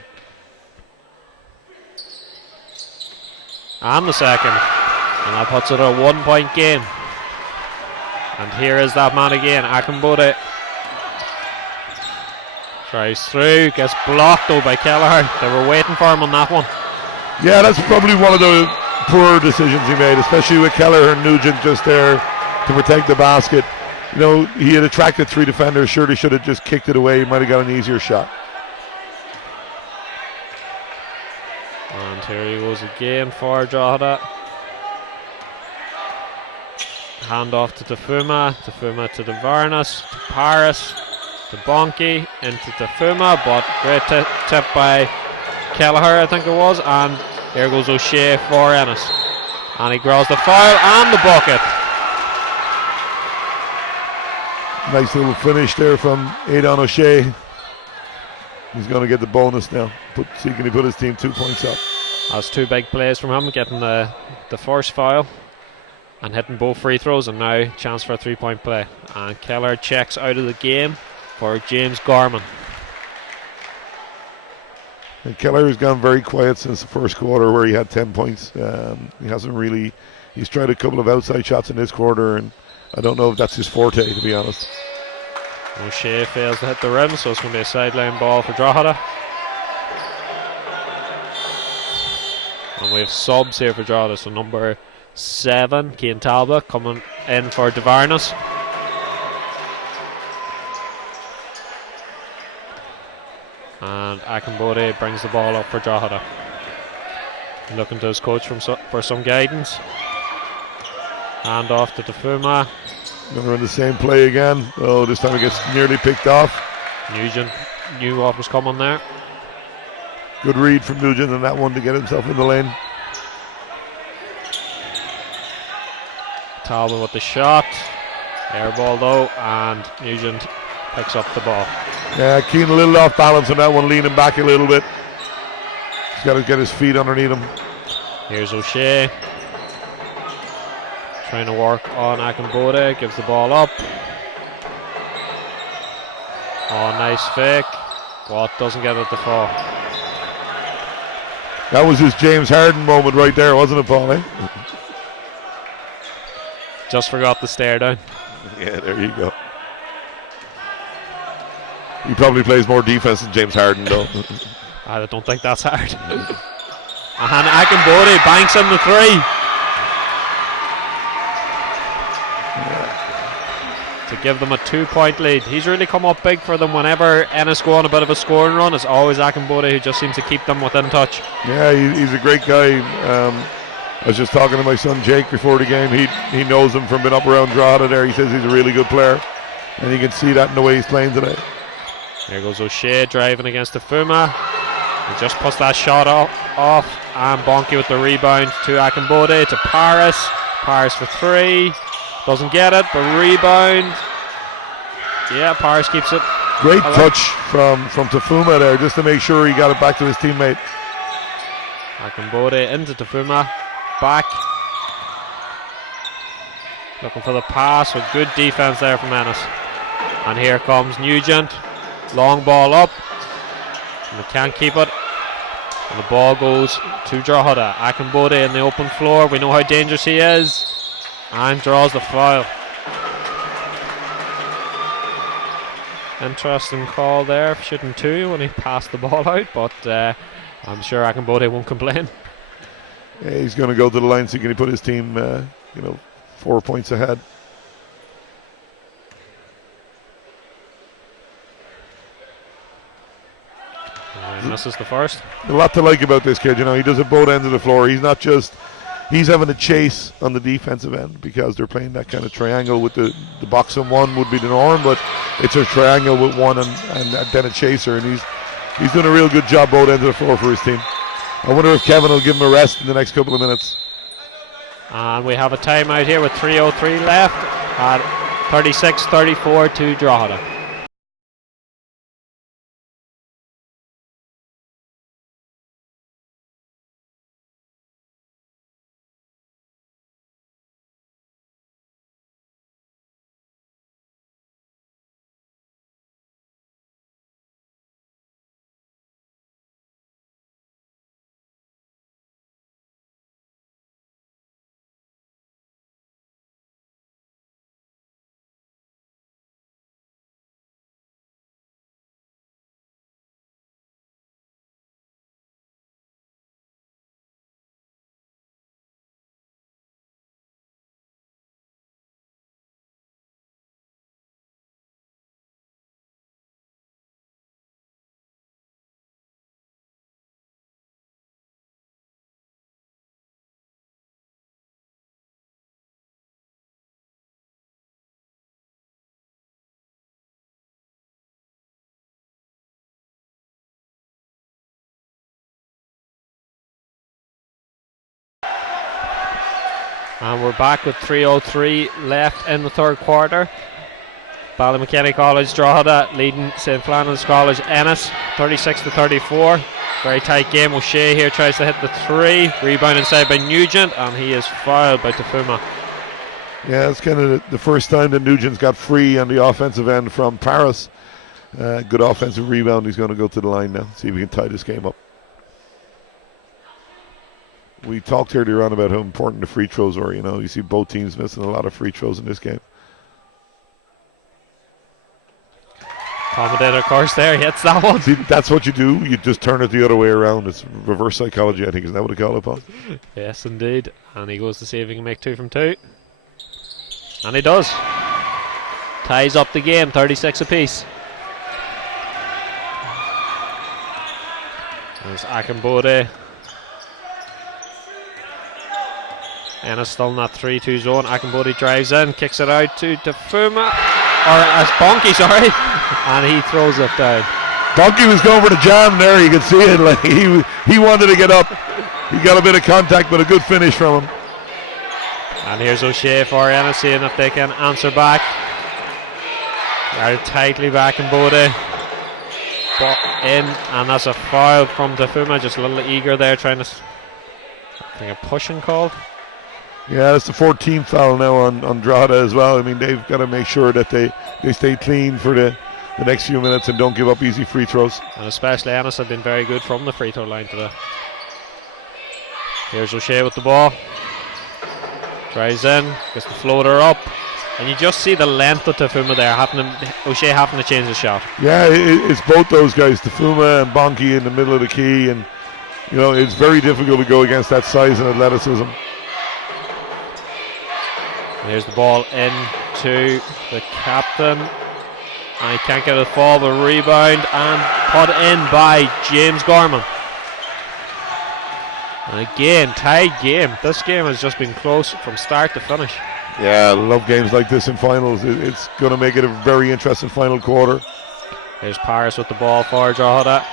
And the second. And that puts it a 1-point game. And here is that man again, Akambode. Tries through, gets blocked though by Kelleher. They were waiting for him on that one. Yeah, that's probably one of the poor decisions he made, especially with Kelleher and Nugent just there to protect the basket. You know, he had attracted 3 defenders. Surely should have just kicked it away. He might have got an easier shot. And here he goes again for Drogheda. Hand off to Tafuma. Tafuma to DeVarnas. To Paris. To Bonke. Into Tafuma. But great tip by Kelleher, I think it was. And here goes O'Shea for Ennis. And he grabs the foul and the bucket. Nice little finish there from Aidan O'Shea. He's going to get the bonus now. See, can he put his team 2 points up? That's 2 big plays from him, getting the first foul and hitting both free throws, and now chance for a 3-point play. And Keller checks out of the game for James Gorman. And Keller has gone very quiet since the first quarter where he had 10 points. He's tried a couple of outside shots in this quarter, and I don't know if that's his forte, to be honest. O'Shea fails to hit the rim, so it's going to be a sideline ball for Drogheda. And we have subs here for Drogheda, so number 7, Cian Talbot, coming in for DeVarnas. And Akambode brings the ball up for Drogheda. Looking to his coach for some guidance. Hand off to Tafuma. Going to run the same play again. Oh, this time it gets nearly picked off. Nugent knew what was coming there. Good read from Nugent on that one to get himself in the lane. Talbot with the shot. Air ball though, and Nugent picks up the ball. Yeah, Keane a little off balance on that one, leaning back a little bit. He's got to get his feet underneath him. Here's O'Shea. Trying to work on Akambode, gives the ball up. Oh, nice fake. Watt doesn't get it to fall. That was his James Harden moment right there, wasn't it, Paul? Eh? Just forgot to stare down. Yeah, there you go. He probably plays more defense than James Harden, though. I don't think that's hard. And Akambode banks in the 3. to give them a 2-point lead. He's really come up big for them whenever Ennis go on a bit of a scoring run. It's always Akinbode who just seems to keep them within touch. Yeah, he's a great guy. I was just talking to my son Jake before the game. He knows him from being up around Drogheda there. He says he's a really good player, and you can see that in the way he's playing today. There goes O'Shea driving against Tafuma. He just puts that shot off, and Bonky with the rebound to Akinbode, to Paris. Paris for 3. Doesn't get it, but rebound. Yeah, Paris keeps it. Great touch from Tafuma there, just to make sure he got it back to his teammate. Akinbode into Tafuma. Back. Looking for the pass with good defense there from Ennis. And here comes Nugent. Long ball up. And they can't keep it. And the ball goes to Drogheda. Akinbode in the open floor. We know how dangerous he is. And draws the foul. Interesting call there, shooting 2 when he passed the ball out, but I'm sure Akinbode won't complain. Yeah, he's going to go to the line, so he can put his team 4 points ahead. And this is the first. A lot to like about this kid. He does it both ends of the floor. He's having a chase on the defensive end because they're playing that kind of triangle with the box and one would be the norm, but it's a triangle with one and then a chaser, and he's doing a real good job both ends of the floor for his team. I wonder if Kevin will give him a rest in the next couple of minutes. And we have a timeout here with 3:03 left at 36-34 to Drogheda. And we're back with 3:03 left in the third quarter. Ballymakenny College, Drogheda leading St. Flannan's College, Ennis, 36-34. Very tight game. O'Shea here tries to hit the 3. Rebound inside by Nugent, and he is fouled by Tafuma. Yeah, it's kind of the first time that Nugent's got free on the offensive end from Paris. Good offensive rebound. He's going to go to the line now, see if he can tie this game up. We talked earlier on about how important the free throws are. You see both teams missing a lot of free throws in this game. Commentator, of course, there. He hits that one. See, that's what you do. You just turn it the other way around. It's reverse psychology, I think. Isn't that what they call it, Paul? Yes, indeed. And he goes to see if he can make 2 from 2. And he does. Ties up the game, 36 apiece. There's Akinbode. Ennis still in that 3-2 zone. Akinbode drives in, kicks it out to Tafuma. Or as Bonky, sorry. And he throws it down. Bonky was going for the jam there. You could see it. Like he wanted to get up. He got a bit of contact, but a good finish from him. And here's O'Shea for Ennis, seeing if they can answer back. They're tightly back Akinbode. In, and that's a foul from Tafuma. Just a little eager there, trying to. I think a pushing call. Yeah, it's the 14th foul now on Drogheda as well. I mean, they've got to make sure that they stay clean for the next few minutes and don't give up easy free throws. And especially Ennis have been very good from the free throw line today. Here's O'Shea with the ball. Drives in, gets the floater up. And you just see the length of Tafuma there, O'Shea having to change the shot. Yeah, it's both those guys, Tafuma and Bonky in the middle of the key. And, it's very difficult to go against that size and athleticism. And here's the ball in to the captain. And he can't get a fall, but rebound and put in by James Gorman. And again, tied game. This game has just been close from start to finish. Yeah, I love games like this in finals. It's going to make it a very interesting final quarter. Here's Paris with the ball for Drogheda.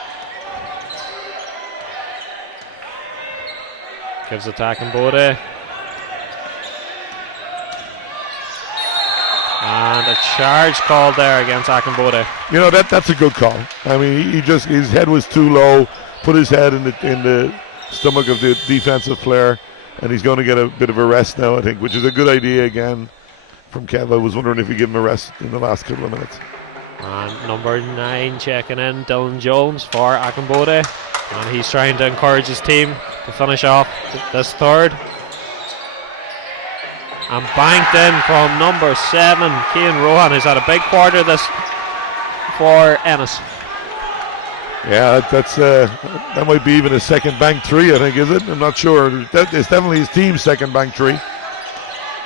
Gives attack in Bode. And a charge called there against Akinbode. You know, that's a good call. I mean, his head was too low, put his head in the stomach of the defensive player, and he's going to get a bit of a rest now, I think, which is a good idea again from Kev. I was wondering if he gave him a rest in the last couple of minutes. And number 9 checking in, Dylan Jones for Akinbode, and he's trying to encourage his team to finish off this third. And banked in from number 7, Cian Rohan, who's had a big quarter this for Ennis. Yeah, that might be even his second bank 3, I think, is it? I'm not sure. It's definitely his team's second bank 3.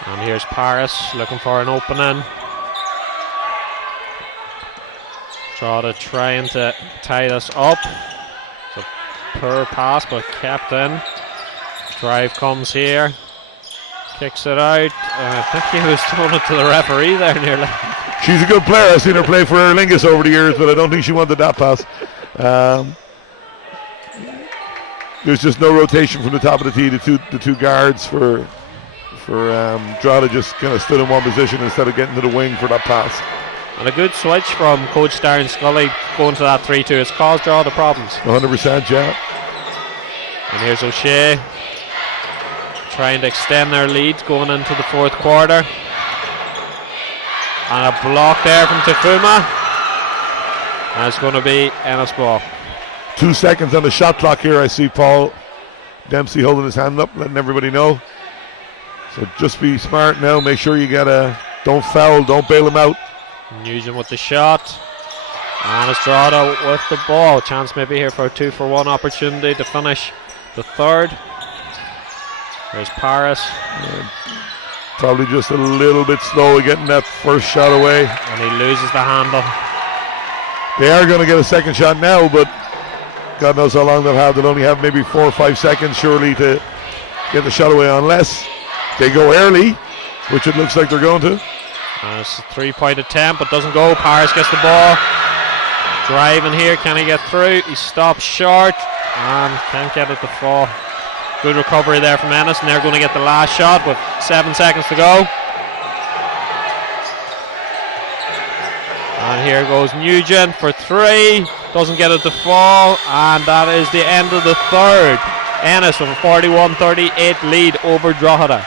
And here's Paris looking for an opening. Drogheda trying to tie this up. It's a poor pass, but kept in. Drive comes here. Kicks it out. I think he was throwing it to the referee there nearly. She's a good player. I've seen her play for Aer Lingus over the years, but I don't think she wanted that pass. There's just no rotation from the top of the tee. The two guards for Drogheda just kind of stood in one position instead of getting to the wing for that pass. And a good switch from Coach Darren Scully going to that 3-2. It's caused Drogheda problems. 100%, yeah. And here's O'Shea trying to extend their lead going into the fourth quarter. And a block there from Tafuma. And it's going to be Ennis ball. 2 seconds on the shot clock here. I see Paul Dempsey holding his hand up, letting everybody know. So just be smart now. Make sure you don't foul, don't bail him out. Nugent with the shot. And it's Drogheda with the ball. Chance maybe here for a 2-for-1 opportunity to finish the third. There's Paris. Probably just a little bit slow at getting that first shot away. And he loses the handle. They are going to get a second shot now, but God knows how long they'll have. They'll only have maybe 4 or 5 seconds surely to get the shot away, unless they go early, which it looks like they're going to. And it's a 3-point attempt, but doesn't go. Paris gets the ball. Driving here, can he get through? He stops short and can't get it to fall. Good recovery there from Ennis, and they're going to get the last shot with 7 seconds to go. And here goes Nugent for 3. Doesn't get it to fall, and that is the end of the third. Ennis with a 41-38 lead over Drogheda.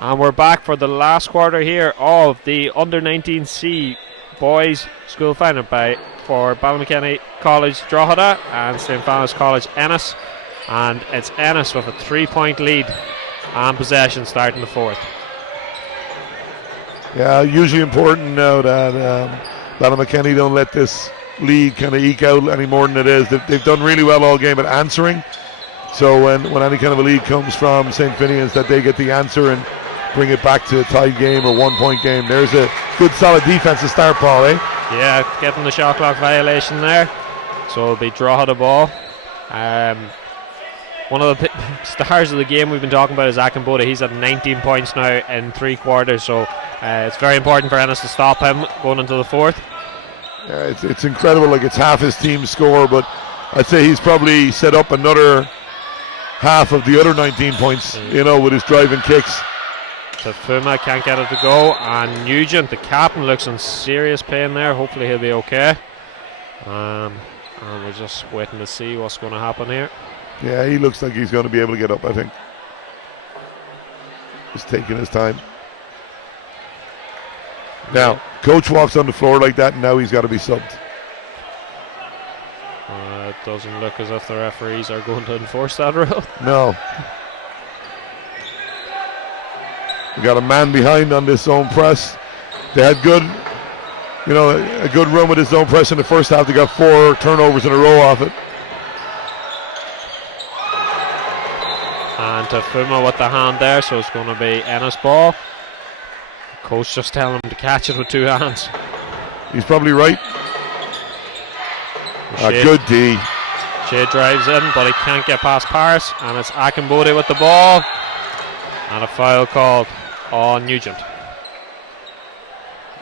And we're back for the last quarter here of the Under-19C boys school final for Ballymakenny College Drogheda and St. Flannan College Ennis. And it's Ennis with a 3-point lead and possession starting the fourth. Yeah, usually important now that Ballymakenny don't let this lead kind of eke out any more than it is. They've done really well all game at answering. So when any kind of a lead comes from St. Finian's, that they get the answer and bring it back to a tied game or 1 point game. There's a good solid defense to start, Paul, eh? Yeah, getting the shot clock violation there. So it'll be draw of the ball. One of the stars of the game we've been talking about is Akinboda. He's at 19 points now in 3 quarters. So it's very important for Ennis to stop him going into the fourth. Yeah, it's incredible. Like, it's half his team's score, but I'd say he's probably set up another half of the other 19 points, with his driving kicks. Tafuma can't get it to go, and Nugent, the captain, looks in serious pain there. Hopefully he'll be okay. And we're just waiting to see what's going to happen here. Yeah, he looks like he's going to be able to get up, I think. He's taking his time. Now, coach walks on the floor like that, and now he's got to be subbed. It doesn't look as if the referees are going to enforce that rule. No. We got a man behind on this zone press. They had a good run with this zone press in the first half. They got 4 turnovers in a row off it. And Tafuma with the hand there, so it's going to be Ennis ball. Coach just telling him to catch it with 2 hands. He's probably right. A good D. Shea drives in, but he can't get past Paris, and it's Akinboda with the ball, and a foul called on Nugent.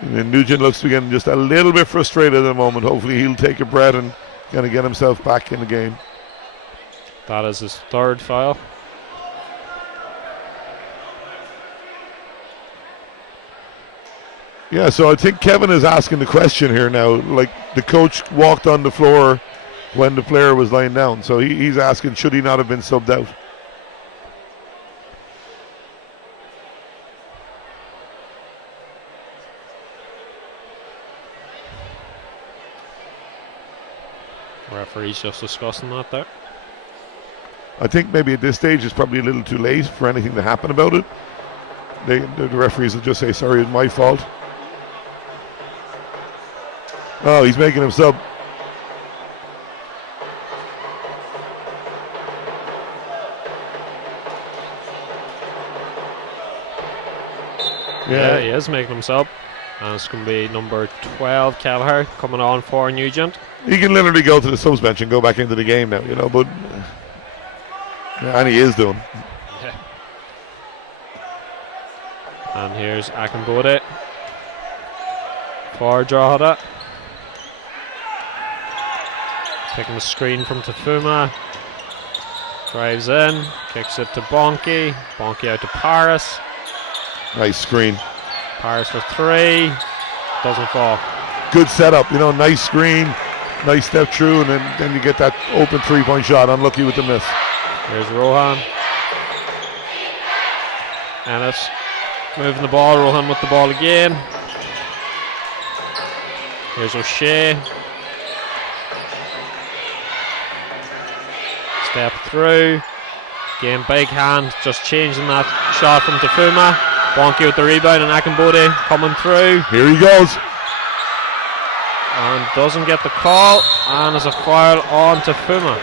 And Nugent looks to be getting just a little bit frustrated at the moment. Hopefully he'll take a breath and kind of get himself back in the game. That is his 3rd foul. Yeah, so I think Kevin is asking the question here now. Like, the coach walked on the floor when the player was lying down. So he's asking, should he not have been subbed out? Referee's just discussing that there. I think maybe at this stage it's probably a little too late for anything to happen about it. The referees will just say, sorry, it's my fault. Oh, he's making him sub. Yeah, he is making him sub. And it's going to be number 12, Kelleher, coming on for Nugent. He can literally go to the subs bench and go back into the game now, but and he is doing. Yeah. And here's Akinboda for Drogheda. Taking the screen from Tafuma. Drives in, kicks it to Bonke. Bonke out to Paris. Nice screen. Paris for 3. Doesn't fall. Good setup, nice screen, nice step through, and then you get that open 3-point shot. Unlucky with the miss. Here's Rohan. Ennis moving the ball. Rohan with the ball again. Here's O'Shea. Step through. Again, big hand. Just changing that shot from Tafuma. Bonke with the rebound, and Akinboda coming through. Here he goes. And doesn't get the call. And there's a foul on Tafuma.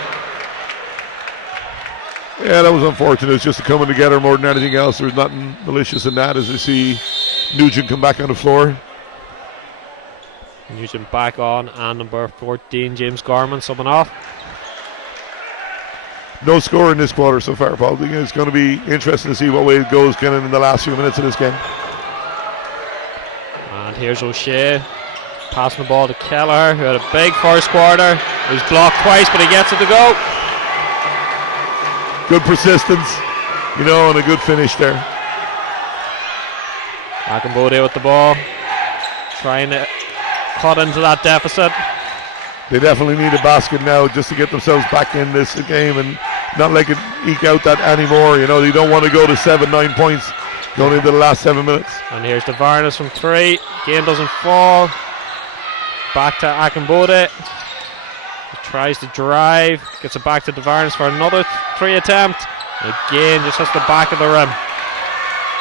Yeah, that was unfortunate. It's just coming together more than anything else. There was nothing malicious in that as we see Nugent come back on the floor. Nugent back on, and number 14, James Gorman, subbing off. No score in this quarter so far, Paul. I think it's going to be interesting to see what way it goes kind of in the last few minutes of this game. And here's O'Shea passing the ball to Kelleher, who had a big first quarter. He was blocked twice, but he gets it to go. Good persistence, and a good finish there. Akinboda with the ball, trying to cut into that deficit. They definitely need a basket now just to get themselves back in this game and not let it eke out that anymore. They don't want to go to 7-9 points going into the last 7 minutes. And here's DeVarnes from 3. Game doesn't fall. Back to Akinboda. He tries to drive, gets it back to DeVarnes for another 3 attempt. Again, just hits the back of the rim.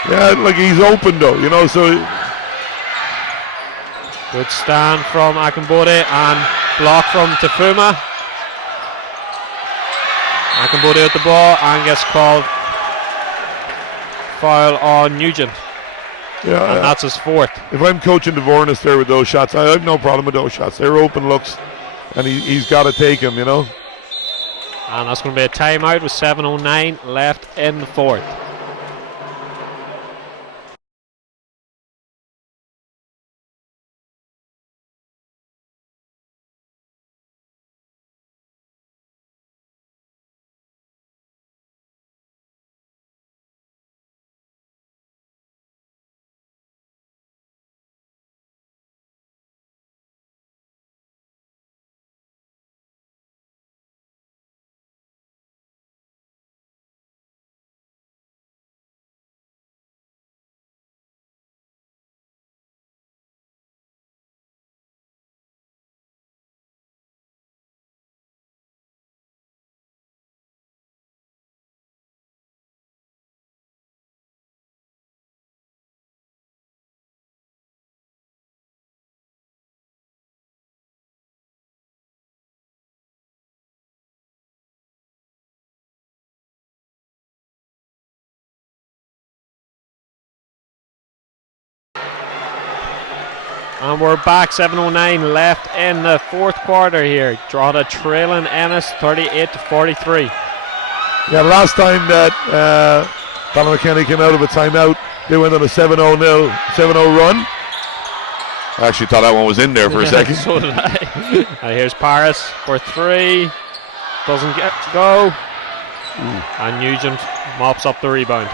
Yeah, like he's open though, so Good stand from Akinbode and block from Tafuma. Akinbode with the ball and gets called foul on Nugent. Yeah, and that's his fourth. If I'm coaching Dvornis there with those shots, I have no problem with those shots. They're open looks, and he's got to take them, you know. And that's going to be a timeout with 7:09 left in the fourth. And we're back, 7:09 left in the fourth quarter here. Drogheda trailing Ennis 38-43. Yeah, last time that Ballymakenny came out of a timeout, they went on a 7-0 run. I actually thought that one was in there for a second. So did I. Here's Paris for three. Doesn't go. And Nugent mops up the rebound.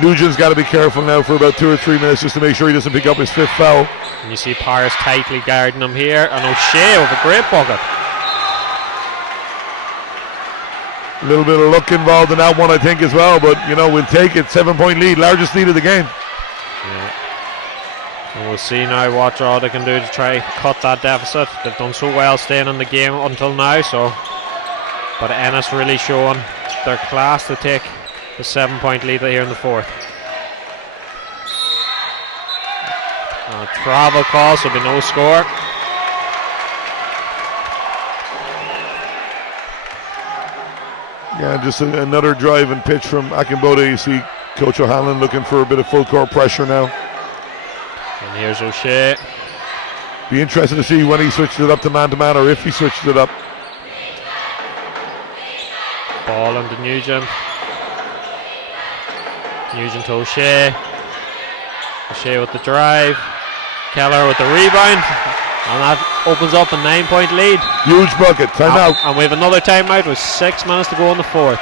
Nugent's got to be careful now for about 2 or 3 minutes just to make sure he doesn't pick up his fifth foul. And you see Paris tightly guarding him here, and O'Shea with a great bucket. A little bit of luck involved in that one, I think, as well, but you know, we'll take it. 7-point lead, largest lead of the game. Yeah. And we'll see now what Drogheda can do to try cut that deficit. They've done so well staying in the game until now, but Ennis really showing their class to take the 7-point lead here in the fourth. Travel call, so there'll be no score. Yeah, just another drive and pitch from Akinbode. You see Coach O'Hanlon looking for a bit of full court pressure now. And here's O'Shea. Be interested to see when he switches it up to man, or if he switches it up. Ball into Nugent. Nugent to O'Shea. O'Shea with the drive. Keller with the rebound. And that opens up a 9-point lead. Huge bucket. Timeout. And we have another timeout with 6 minutes to go in the fourth.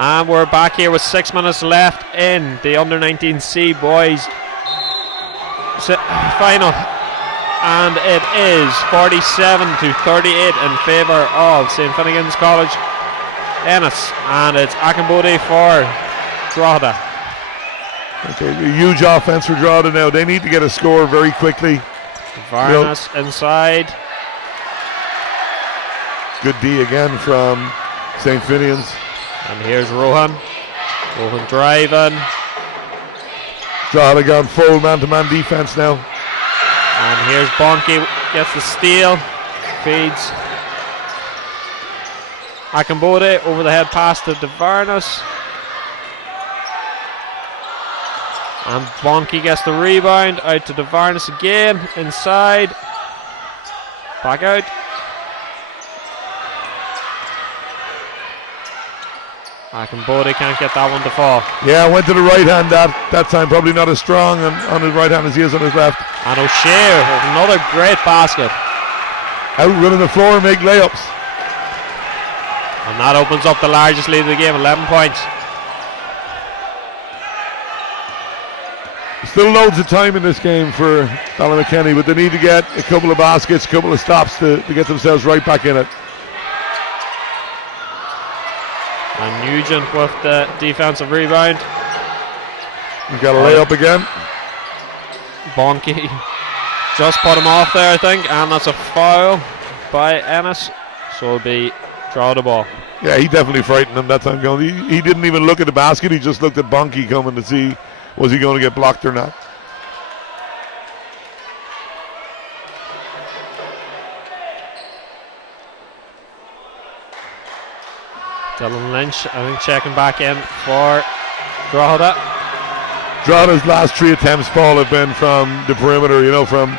And we're back here with 6 minutes left in the under-19C boys final, and it is 47-38 in favour of St. Finnegan's College Ennis, and it's Akinbode for Drogheda. Okay, a huge offense for Drogheda now. They need to get a score very quickly. Varnas inside. Good D again from St. Finian's. And here's Rohan. Rohan driving. Drogheda gone full man-to-man defense now. And here's Bonky, gets the steal, feeds Akambode over the head pass to DeVarnas. And Bonky gets the rebound, out to DeVarnas again, inside, back out. Akambode can't get that one to fall. Yeah, went to the right hand that time, probably not as strong on his right hand as he is on his left. And O'Shea with another great basket. Out running the floor and make layups. And that opens up the largest lead of the game, 11 points. Still loads of time in this game for Ballymakenny, but they need to get a couple of baskets, a couple of stops to get themselves right back in it. And Nugent with the defensive rebound. He's got a layup again. Bonky just put him off there, I think, and that's a foul by Ennis. So it'll be draw the ball. Yeah, he definitely frightened him that time going. He didn't even look at the basket, he just looked at Bonky coming to see was he going to get blocked or not. Dylan Lynch, I think, checking back in for Drogheda. Drogheda's last 3 attempts, Paul, have been from the perimeter, from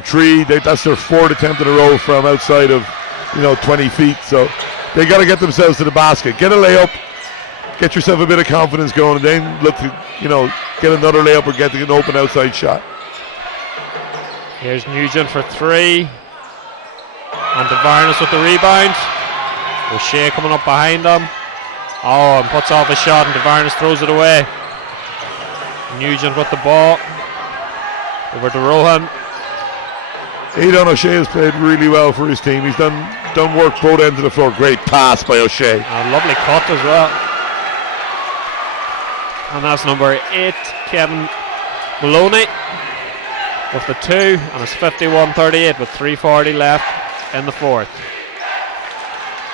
3. That's their 4th attempt in a row from outside of 20 feet. So they got to get themselves to the basket, get a layup, get yourself a bit of confidence going, and then look to get another layup or get an open outside shot. Here's Nugent for 3, and DeVarnas with the rebound. O'Shea coming up behind him. Oh, and puts off a shot, and DeVarnas throws it away. Nugent with the ball over to Rohan. Aidan O'Shea has played really well for his team. He's done work both ends of the floor. Great pass by O'Shea. A lovely cut as well. And that's number 8, Kevin Maloney with the 2, and it's 51-38 with 3:40 left in the 4th.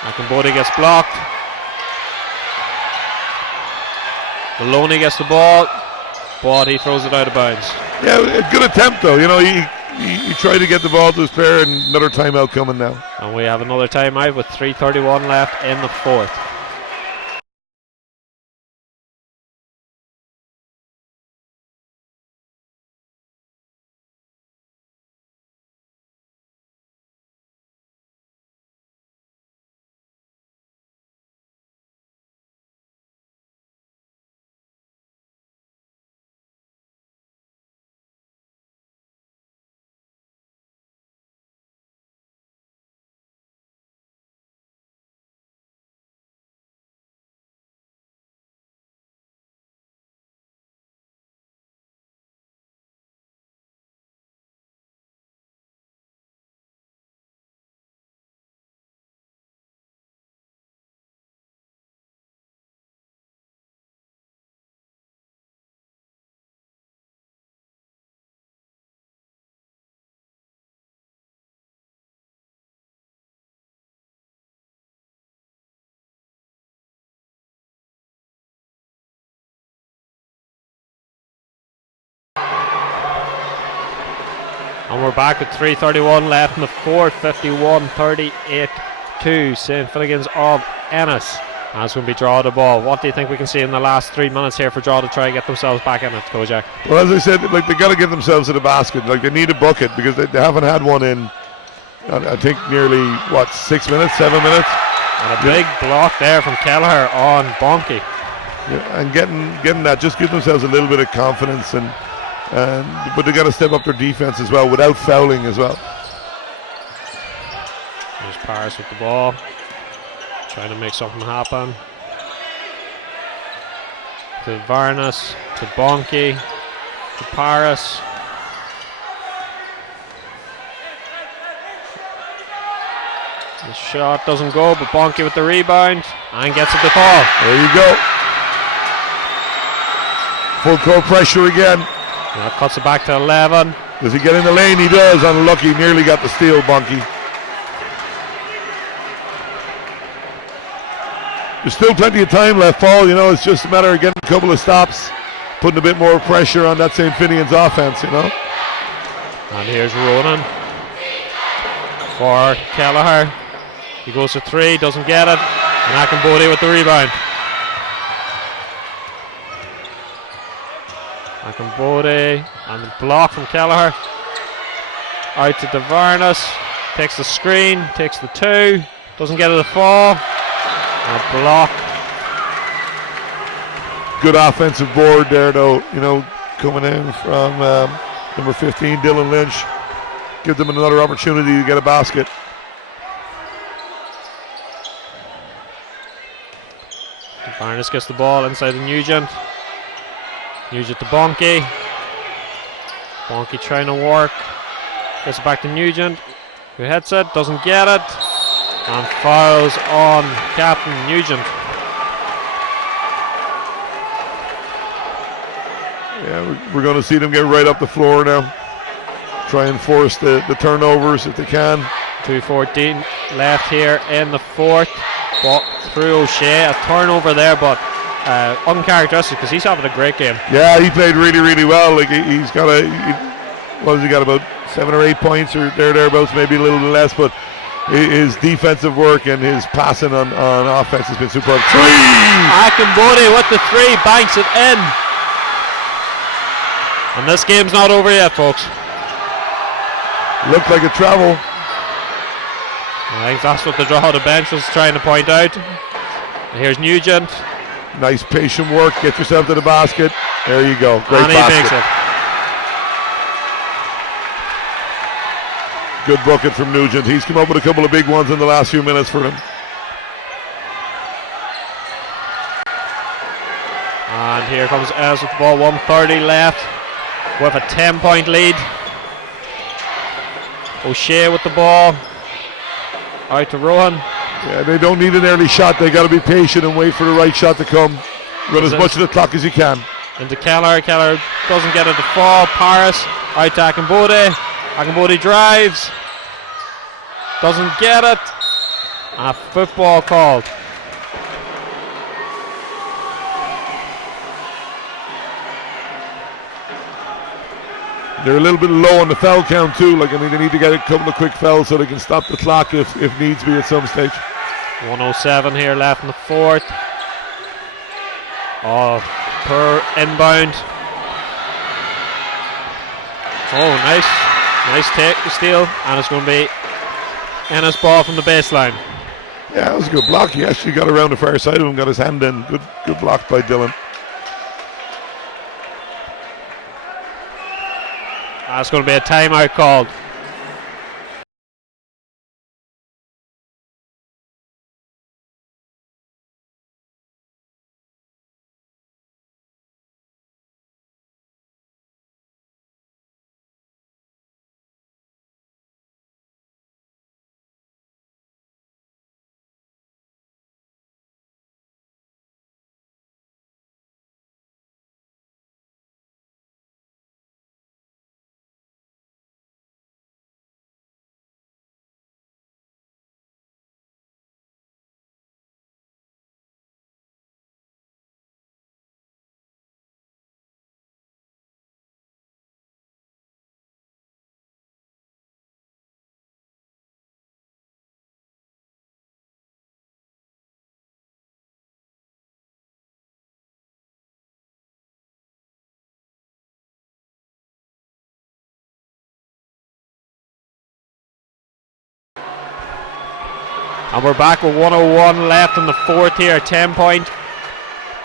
Akambode gets blocked. Maloney gets the ball, but he throws it out of bounds. Yeah, a good attempt though. He tried to get the ball to his player, and another timeout coming now. And we have another timeout with 3:31 left in the 4th. And we're back with 3:31 left in the 4th, 51-38-2. St. Finnegan's of Ennis. And it's going to be draw the ball. What do you think we can see in the last 3 minutes here for draw to try and get themselves back in it, Kojak? Well, as I said, they got to get themselves to the basket. They need a bucket because they haven't had one in, I think, nearly 6 minutes, 7 minutes. And a big block there from Kelleher on Bonky. Yeah, and getting that, just give themselves a little bit of confidence, but they got to step up their defense as well without fouling as well. There's Paris with the ball, trying to make something happen. To Varnas, to Bonky, to Paris. The shot doesn't go, but Bonky with the rebound and gets it to fall. There you go. Full court pressure again. That cuts it back to 11. Does he get in the lane? He does. Unlucky. Nearly got the steal, Bonky. There's still plenty of time left, Paul. It's just a matter of getting a couple of stops, putting a bit more pressure on that St. Finian's offense, And here's Ronan for Kelleher. He goes for three, doesn't get it. And Akinbode with the rebound. Akinbode and the block from Kelleher. Out to DeVarnas. Takes the screen, takes the two. Doesn't get it to fall. And a block. Good offensive board there, though. You know, coming in from number 15, Dylan Lynch. Give them another opportunity to get a basket. DeVarnas gets the ball inside the Nugent. Nugent to Bonke. Bonke trying to work. Gets it back to Nugent, who hits it, doesn't get it, and fouls on Captain Nugent. Yeah, we're going to see them get right up the floor now. Try and force the turnovers if they can. 2:14 left here in the fourth. Ball through O'Shea, a turnover there, but uncharacteristic because he's having a great game. Yeah, he played really, really well. Like he's got what has he got, about 7 or 8 points or thereabouts, maybe a little bit less, but his defensive work and his passing on offense has been superb. Akinbode with the three, banks it in. And this game's not over yet, folks. Looked like a travel. I think that's what the Drogheda bench was trying to point out. And here's Nugent. Nice patient work. Get yourself to the basket. There you go. Great and he basket. makes it. Good bucket from Nugent. He's come up with a couple of big ones in the last few minutes for them. And here comes Ez with the ball. 1:30 left with a 10-point lead. O'Shea with the ball. Out to Rohan. Yeah, they don't need an early shot. They got to be patient and wait for the right shot to come. Run as much of the clock as you can. Into Kelleher. Kelleher doesn't get it to fall. Paris out to Akinbode. Akinbode drives. Doesn't get it. And a football called. They're a little bit low on the foul count too. Like, I mean, they need to get a couple of quick fouls so they can stop the clock if needs be at some stage. 1:07 here left in the fourth. Oh, per inbound. Oh, nice take, steal, and it's going to be Ennis ball from the baseline. Yeah, that was a good block. He actually got around the far side of him, got his hand in. Good block by Dylan. That's going to be a timeout called. And we're back with 1:01 left in the fourth here. 10-point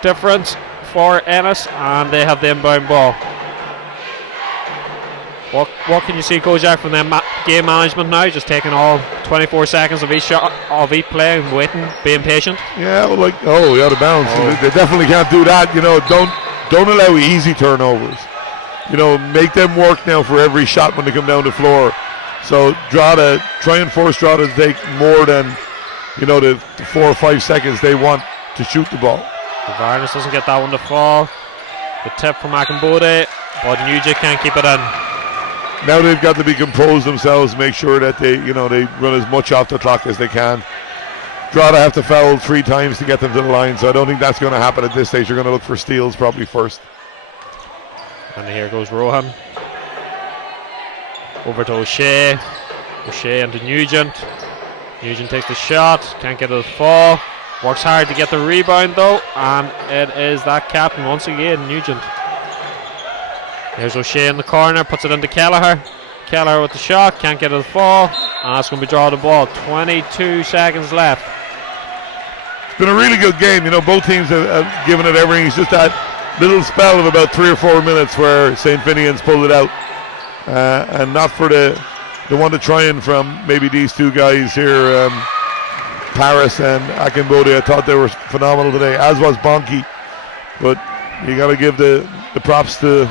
difference for Ennis, and they have the inbound ball. What can you see, Kojak, from them game management now? Just taking all 24 seconds of each shot, of each play, and waiting, being patient. Yeah, well, out of bounds. Oh. They definitely can't do that. You know, don't allow easy turnovers. You know, make them work now for every shot when they come down the floor. So try and force Drogheda to take more than, you know, the 4 or 5 seconds they want to shoot the ball. DeVarnas doesn't get that one to fall. The tip from Akinbode, but Nugent can't keep it in. Now they've got to be composed themselves, make sure that they run as much off the clock as they can. Drogheda have to foul 3 times to get them to the line, so I don't think that's going to happen at this stage. They're going to look for steals probably first. And here goes Rohan. Over to O'Shea. O'Shea into Nugent. Nugent takes the shot. Can't get it to fall. Works hard to get the rebound though. And it is that captain once again, Nugent. Here's O'Shea in the corner. Puts it into Kelleher. Kelleher with the shot. Can't get it to fall. And that's going to be draw the ball. 22 seconds left. It's been a really good game. You know, both teams have given it everything. It's just that little spell of about 3 or 4 minutes where St. Finian's pulled it out. And not for the one to try and from maybe these two guys here, Paris and Akinbode. I thought they were phenomenal today, as was Bonke. But you got to give the props to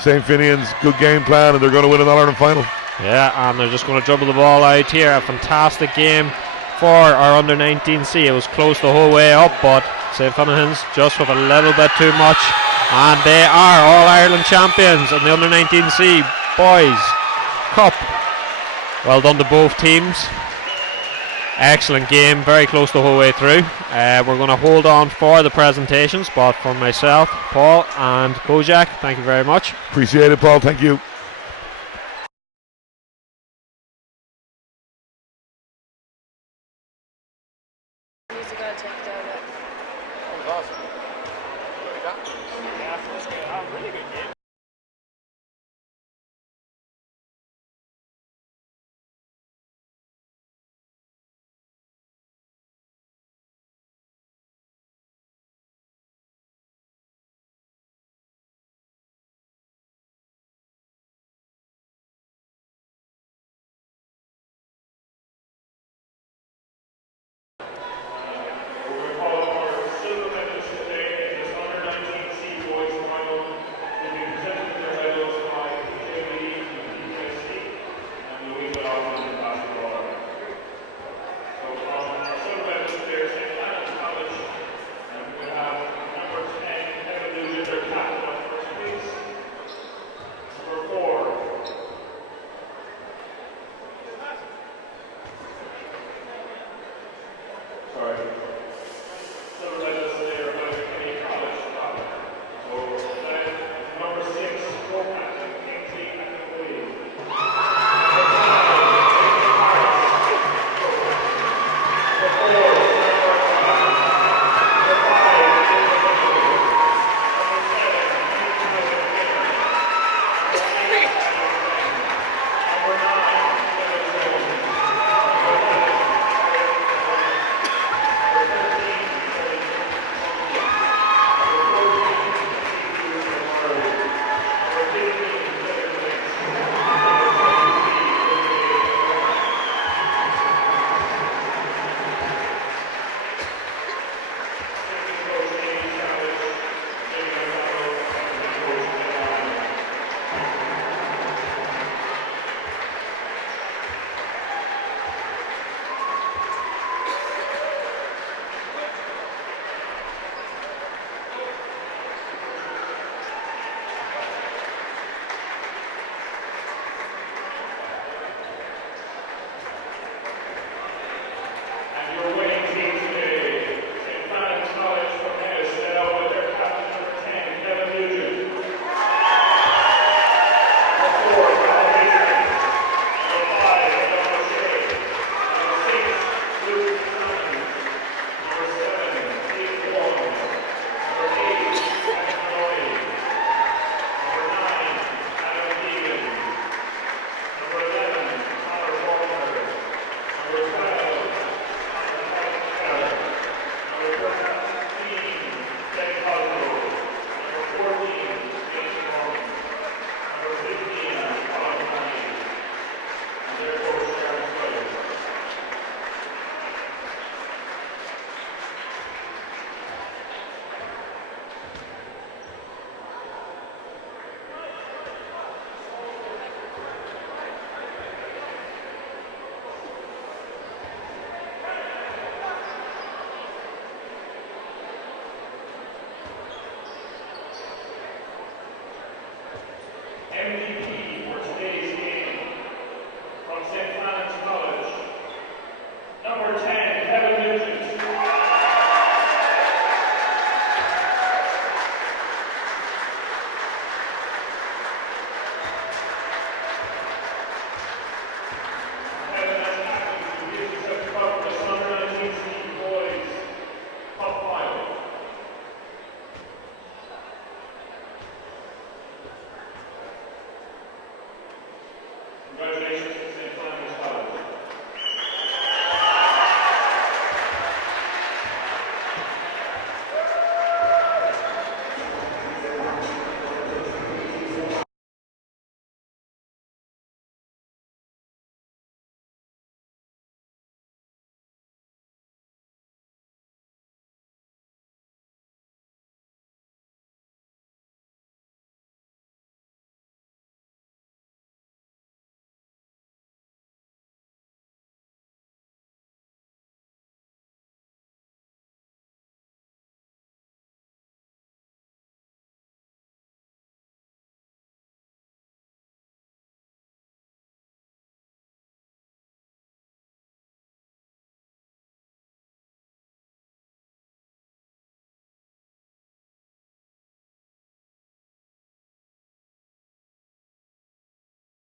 St. Finian's good game plan, and they're going to win an All-Ireland final. Yeah, and they're just going to dribble the ball out here. A fantastic game for our under-19C. It was close the whole way up, but St. Finian's just with a little bit too much. And they are All-Ireland champions in the under-19C Boys Cup. Well done to both teams. Excellent game, very close the whole way through. We're going to hold on for the presentations, but for myself, Paul and Kojak, thank you very much. Appreciate it, Paul. Thank you. Awesome.